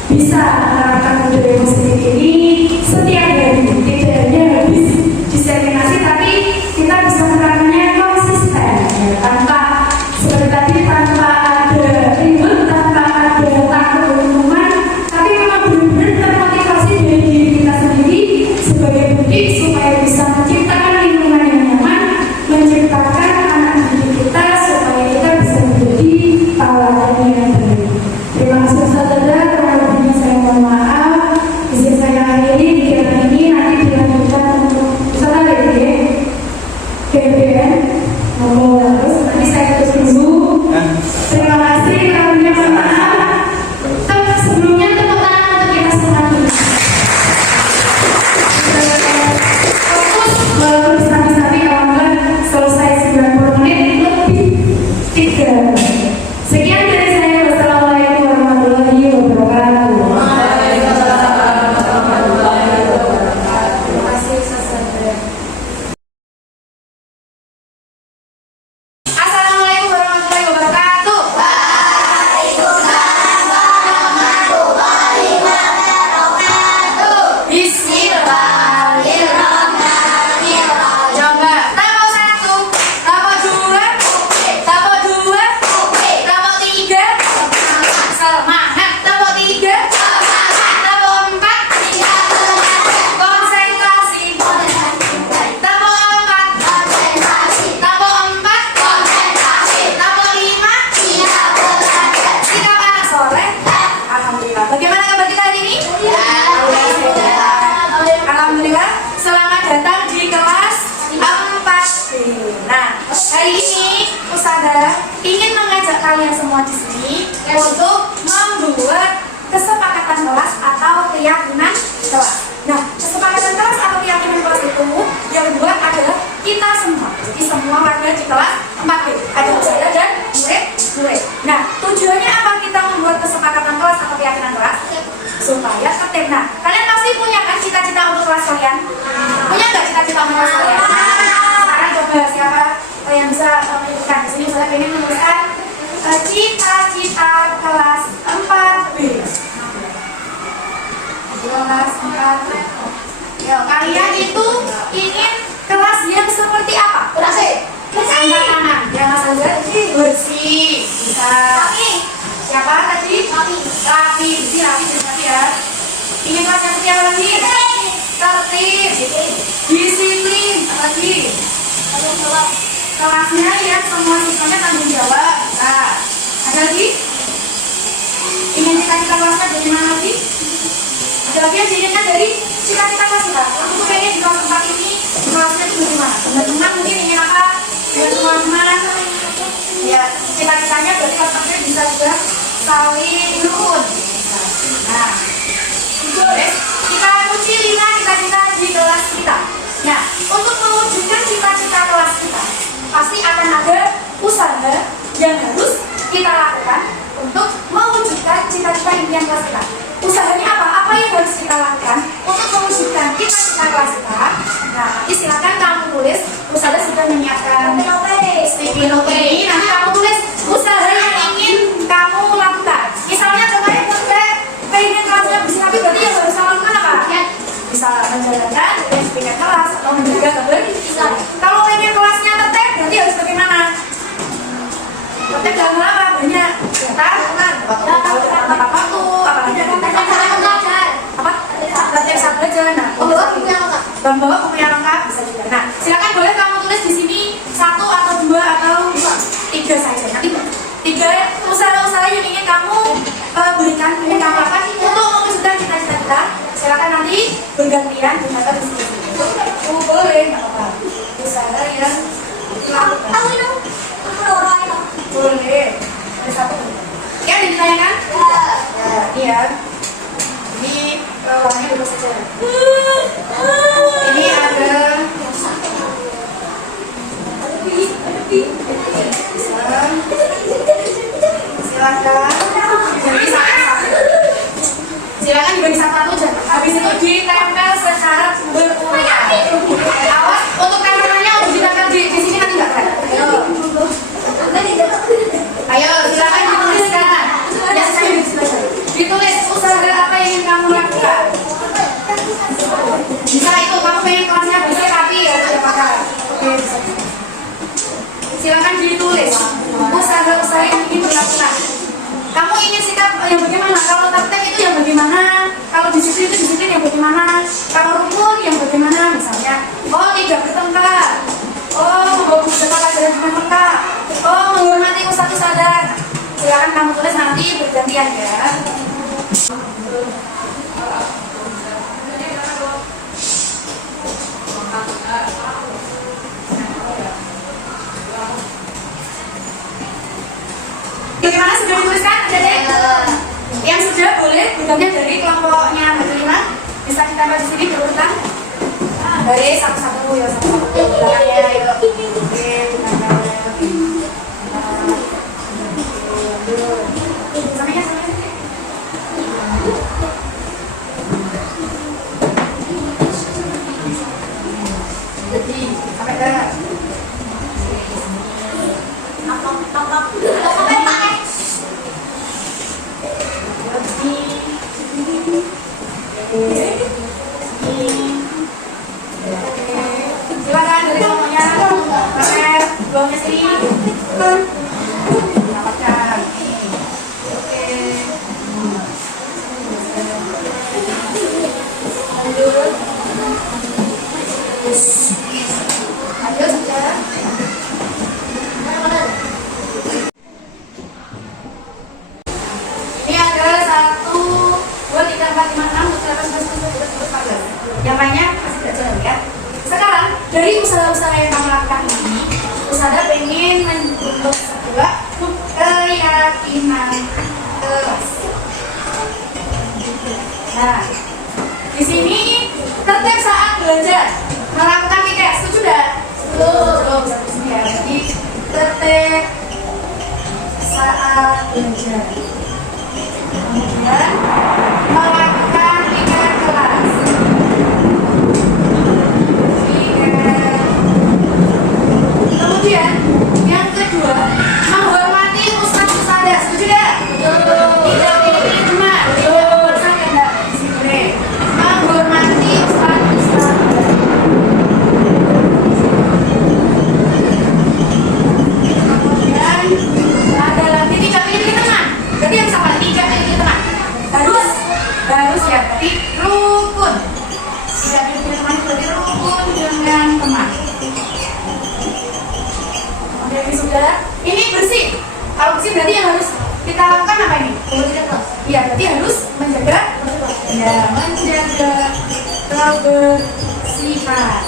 bisa menerapkan budaya positif ini setiap hari. Tidak hanya habis diseminasi, tapi kita bisa menerapkannya konsisten, ya, tanpa seperti tadi, tanpa ada ribet, tanpa ada takut hukuman, tapi memang benar-benar termotivasi dari diri kita sendiri sebagai bukti supaya bisa menciptakan lingkungan yang nyaman, menciptakan anak didik kita supaya kita bisa menjadi tauladan yang baik. Terima kasih Ustazah, kurang lebihnya saya mohon maaf. Izin saya akhiri kegiatan ini, nanti dilanjutkan untuk Ustazah ya. KBN ngomong terus, nanti saya tutup dulu. Terima kasih, kurang lebihnya mohon maaf. Sebelumnya tepuk tangan untuk kita semua dulu. Fokus walaupun bisa-bisa kawan selesai 90 menit lebih 3. Sekian dari saya. Wassalamualaikum warahmatullahi wabarakatuh. Terima kasih Ustazah. Assalamualaikum warahmatullahi wabarakatuh. Bismillahirrahmanirrahim. Coba tapo 1, tapo 2, tapo 2, tapo 3, semangat, tapo 3, tapo 4, konsentrasi, tapo 4, tapo 4, tapo 5, sikap anak soleh. Alhamdulillah. Bagaimana kabar kita hari ini? Alhamdulillah. Selamat datang di kelas 4B. Nah, hari ini Ustazah ingin mengajak kalian semua di sini untuk membuat kesepakatan kelas atau keyakinan kelas. Nah, kesepakatan kelas atau keyakinan kelas itu yang buat adalah kita semua. Jadi semua warga di kelas 4B. Ada saya dan murid-murid. Nah, tujuannya apa kita membuat kesepakatan kelas atau keyakinan kelas? Supaya tertib. Nah, kalian pasti punya kan cita-cita untuk kelas kalian? Punya nggak cita-cita untuk kelas kalian? Sekarang coba siapa yang bisa menyebutkan di sini? Saya ingin menuliskan cita-cita kelas 4B. Kelas 4B. Ya, kalian itu ingin kelas yang seperti apa? Angkat tangan. Yang saja bersih. Bisa. Siapa tadi? Rapi. Bersih ya. Ingin kelas yang seperti apa lagi? Tertib. Disiplin. Apa lagi? Kelasnya lihat semua siswanya tanggung jawab. Nah, ada lagi? Ingin cita-cita kelasnya dari mana lagi? Ada lagi yang diinginkan dari cita-cita kelas kita. Aku pengen di kelas 4 ini kelasnya itu bagaimana? Teman-teman mungkin ingin apa? Dengan teman-teman. Ya, cita-citanya berarti kelas 4 bisa juga saling rukun. Nah, kita kunci 5 cita-cita di kelas kita. Nah, untuk mewujudkan cita-cita kelas kita, pasti akan ada usaha yang harus kita lakukan untuk mewujudkan cita-cita impian kelas kita. Usahanya apa? Apa yang harus kita lakukan untuk mewujudkan cita-cita kelas kita? Nah, nanti silakan kamu tulis. Ustazah sudah menyiapkan sticky note ini. Nanti kamu tulis usaha yang ingin kamu lakukan. Misalnya contohnya pengen kelasnya bersih, tapi berarti yang harus kamu lakukan apa? Bisa menjalankan tingkat kelas atau menjaga kebersihan. Kalau pengen kelasnya tertib, berarti harus bagaimana? Tertib dalam apa? Banyak tepat waktu, apalagi apa? Tertib saat belajar. Nah, membawa buku yang lengkap bisa juga. Nah, silakan boleh kamu tulis di sini 1 3 saja. Nanti 3 usaha-usaha yang ingin kamu berikan, ingin kamu lakukan untuk mewujudkan cita-cita kita. Silakan nanti bergantian mencatat diskusi. Boleh, nggak apa-apa. Usaha yang dilakukan. Boleh. Ada satu. Ya, ditanyakan? Ya, iya. Ini warnanya dulu saja. Ini ada silakan dibagi satu aja. Habis itu ditempel secara berulang. Awas untuk kameranya harus ditempel di sini nanti nggak keren. Ayo silakan dituliskan. Ya saya ditulis usaha apa yang ingin kamu lakukan. Bisa itu kamu pengen kelasnya bisa rapi ya tidak apa-apa. Oke. Silakan ditulis usaha-usaha yang ingin dilakukan. Kamu ingin sikap yang bagaimana? Kalau praktek itu yang bagaimana? Kalau disiplin itu disiplin yang bagaimana? Kalau rukun yang bagaimana? Misalnya, oh tidak bertengkar, oh membawa buku pelajaran dengan lengkap, oh menghormati ustadz sadar. Silakan kamu tulis nanti bergantian ya. Bagaimana sudah dituliskan? Adik-adik? Yang sudah boleh bergantian dari kelompoknya berlima. Bisa kita di sini berurutan dari satu-satu ya, satu-satu belakangnya yuk. Oke, sampai silakan dari kelompoknya pakai blognya sini dapatkan. Oke, lanjut. Ayo saja. Ini ada 1, 2, 3, 4, 5, 6, 7, 8, 9, 10, 11, 12, 13. Yang lainnya masih tidak jalan ya. Sekarang dari usaha-usaha yang kamu lakukan ini, usaha pengen membentuk sebuah keyakinan kelas. Nah, di sini tertib saat belajar, melakukan piket, setuju tidak? Setuju. Di sini ya. Jadi tertib saat belajar. Kemudian melakukan piket kelas. Kemudian yang kedua, menghormati ustadz ustadzah, setuju tidak? Tidak pilih benar, tidak bosan ya enggak? Boleh. Menghormati ustadz ustadzah. Kemudian ada lagi tidak pilih teman. Berarti yang sama tidak pilih teman. Harus ya, berarti rukun. Tidak pilih teman berarti rukun dengan teman. Oke, sudah. Ini bersih. Kalau bersih berarti yang harus kita lakukan apa ini? Iya, berarti harus menjaga, ya, menjaga kebersihan.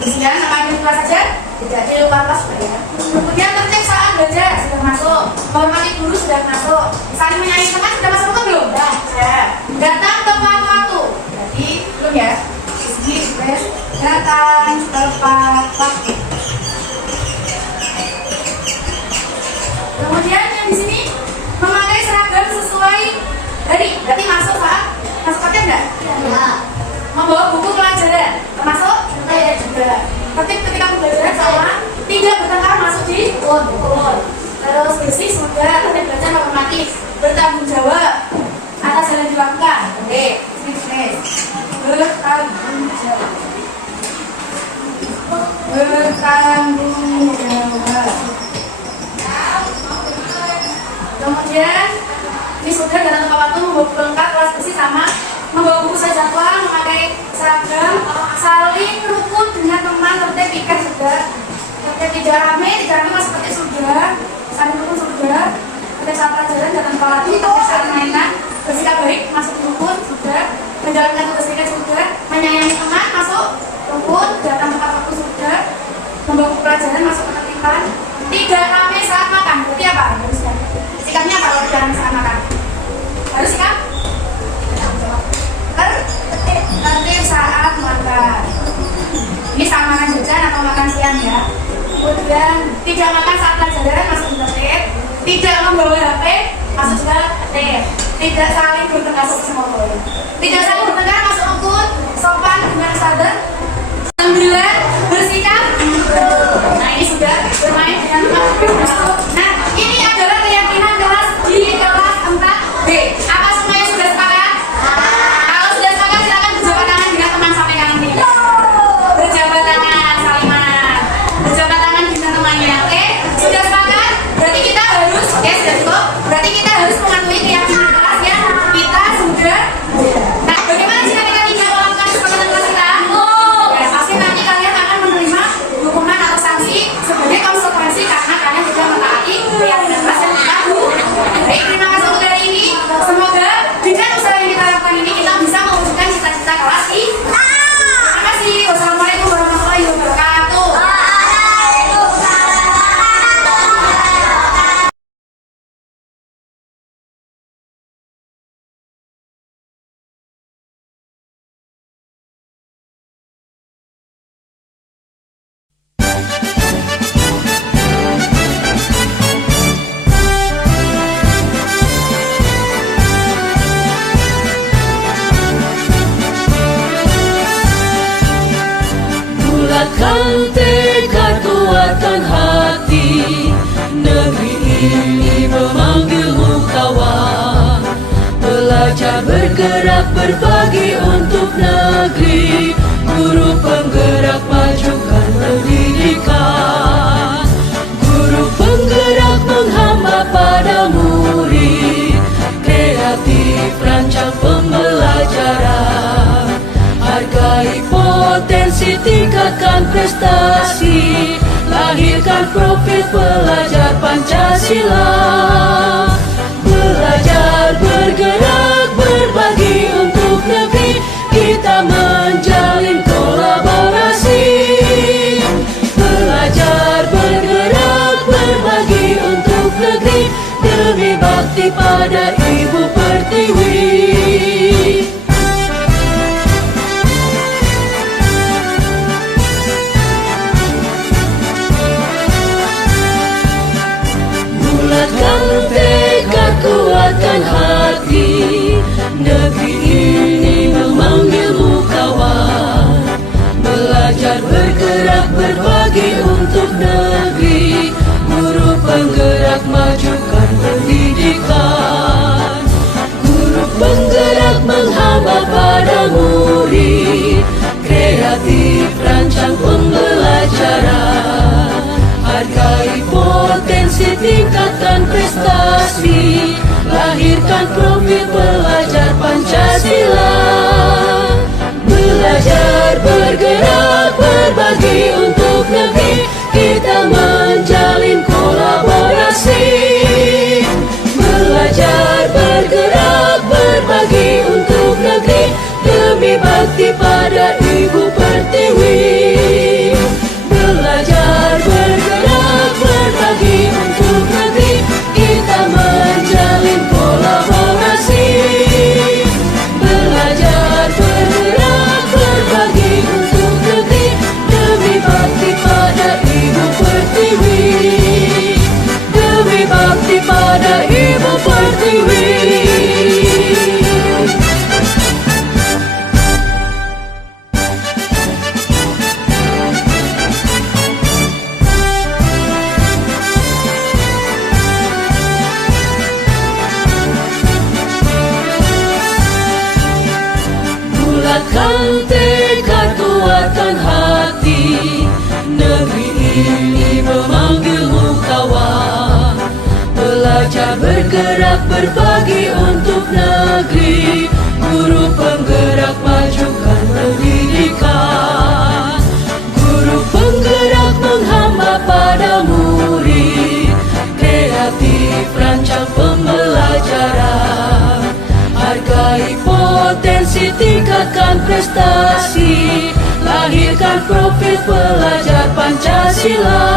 Kebersihan apa yang lupa saja? Tidak dilupa pas ya. Kemudian tertib saat belajar sudah masuk. Menghormati guru sudah masuk. Saling menyayangi teman sudah masuk ke belum? Sudah. Datang tepat waktu. Berarti belum ya? Di sini tulis datang tepat waktu. Kemudian yang di sini memakai seragam sesuai hari, berarti masuk saat masuk paket enggak? Ya. Membawa buku pelajaran, termasuk? Ya juga. Tapi ketika pembelajaran sama, tidak bertengkar masuk di buku. Terus bersih sudah, tapi belajar otomatis bertanggung jawab atas hal yang dilakukan. Oke, sini. Bertanggung jawab. Bertanggung jawab. Kemudian ini sudah datang tepat waktu, membawa buku lengkap, kelas bersih sama, membawa buku jadwal, memakai seragam, saling rukun dengan teman, tertib piket sudah, tertib tidak rame masih seperti sudah, lagi tapi saat mainan, bersikap baik masuk rukun sudah, menjalankan tugas kita sudah, menyayangi teman masuk rukun, datang tepat waktu sudah, membawa pelajaran masuk ketertiban, tidak rame saat makan. Berarti apa? Harusnya sikapnya apa kalau tidak rame saat makan? Harus sikap tertib saat makan. Ini saat makan jajan atau makan siang ya. Kemudian tidak makan saat pelajaran masuk tertib, tidak membawa HP masuk juga tertib, tidak saling bertengkar sama orang, tidak saling bertengkar masuk rukun, sopan dengan sadar. 9 bersikap. Nah ini sudah bermain dengan teman. Nah ini adalah keyakinan kelas di kelas 4B. Apa semuanya sudah sepakat? Kalau sudah sepakat silakan berjabat tangan dengan teman sampai kanan ini. Berjabat tangan Saliman. Berjabat tangan dengan temannya. Oke, sudah sepakat? Berarti kita harus, oke sudah cukup. Berarti kita harus mengakui keyakinan kelas yang kita sudah. Nah bagaimana jika kita tidak melakukan kesepakatan kelas kita? Ya pasti nanti kalian akan menerima hukuman atau sanksi sebagai konsekuensi karena kalian tidak mentaati keyakinan kelas yang kita buat. Baik, terima kasih untuk hari ini. Semoga dengan usaha yang kita lakukan ini kita bisa mewujudkan cita-cita kelas ini. Terima kasih. Wassalamualaikum warahmatullahi wabarakatuh. Bulatkan tekad, kuatkan hati. Negeri ini memanggilmu kawan. Belajar bergerak berbagi untuk negeri. Guru penggerak majukan pendidikan. Guru penggerak menghamba pada murid. Kreatif rancang pembelajaran. Hargai potensi, tingkatkan prestasi. Lahirkan profil pelajar Pancasila. Belajar bergerak berbagi untuk negeri. Kita menjalin kolaborasi. Belajar bergerak berbagi untuk negeri. Demi bakti pada Ibu Pertiwi. Bulatkan tekad, kuatkan hati. Negeri ini memanggilmu kawan. Belajar bergerak berbagi untuk negeri. Guru penggerak majukan pendidikan. Guru penggerak menghamba pada murid. Kreatif rancang pembelajaran. Hargai potensi, tingkatkan prestasi. Lahirkan profil pelajar Pancasila. Belajar bergerak berbagi untuk negeri. Kita menjalin kolaborasi. Belajar bergerak berbagi untuk negeri. Demi bakti pada Ibu Pertiwi. Belajar bergerak berbagi untuk negeri. Kita menjalin kolaborasi. Belajar bergerak berbagi untuk negeri. Demi bakti pada Ibu Pertiwi. Demi bakti pada Ibu Pertiwi. Bulatkan tekad, kuatkan hati. Negeri ini memanggilmu kawan. Belajar bergerak berbagi untuk negeri. Guru penggerak majukan pendidikan. Guru penggerak menghamba pada murid. Kreatif rancang pembelajaran. berprestasi, lahirkan profil pelajar Pancasila.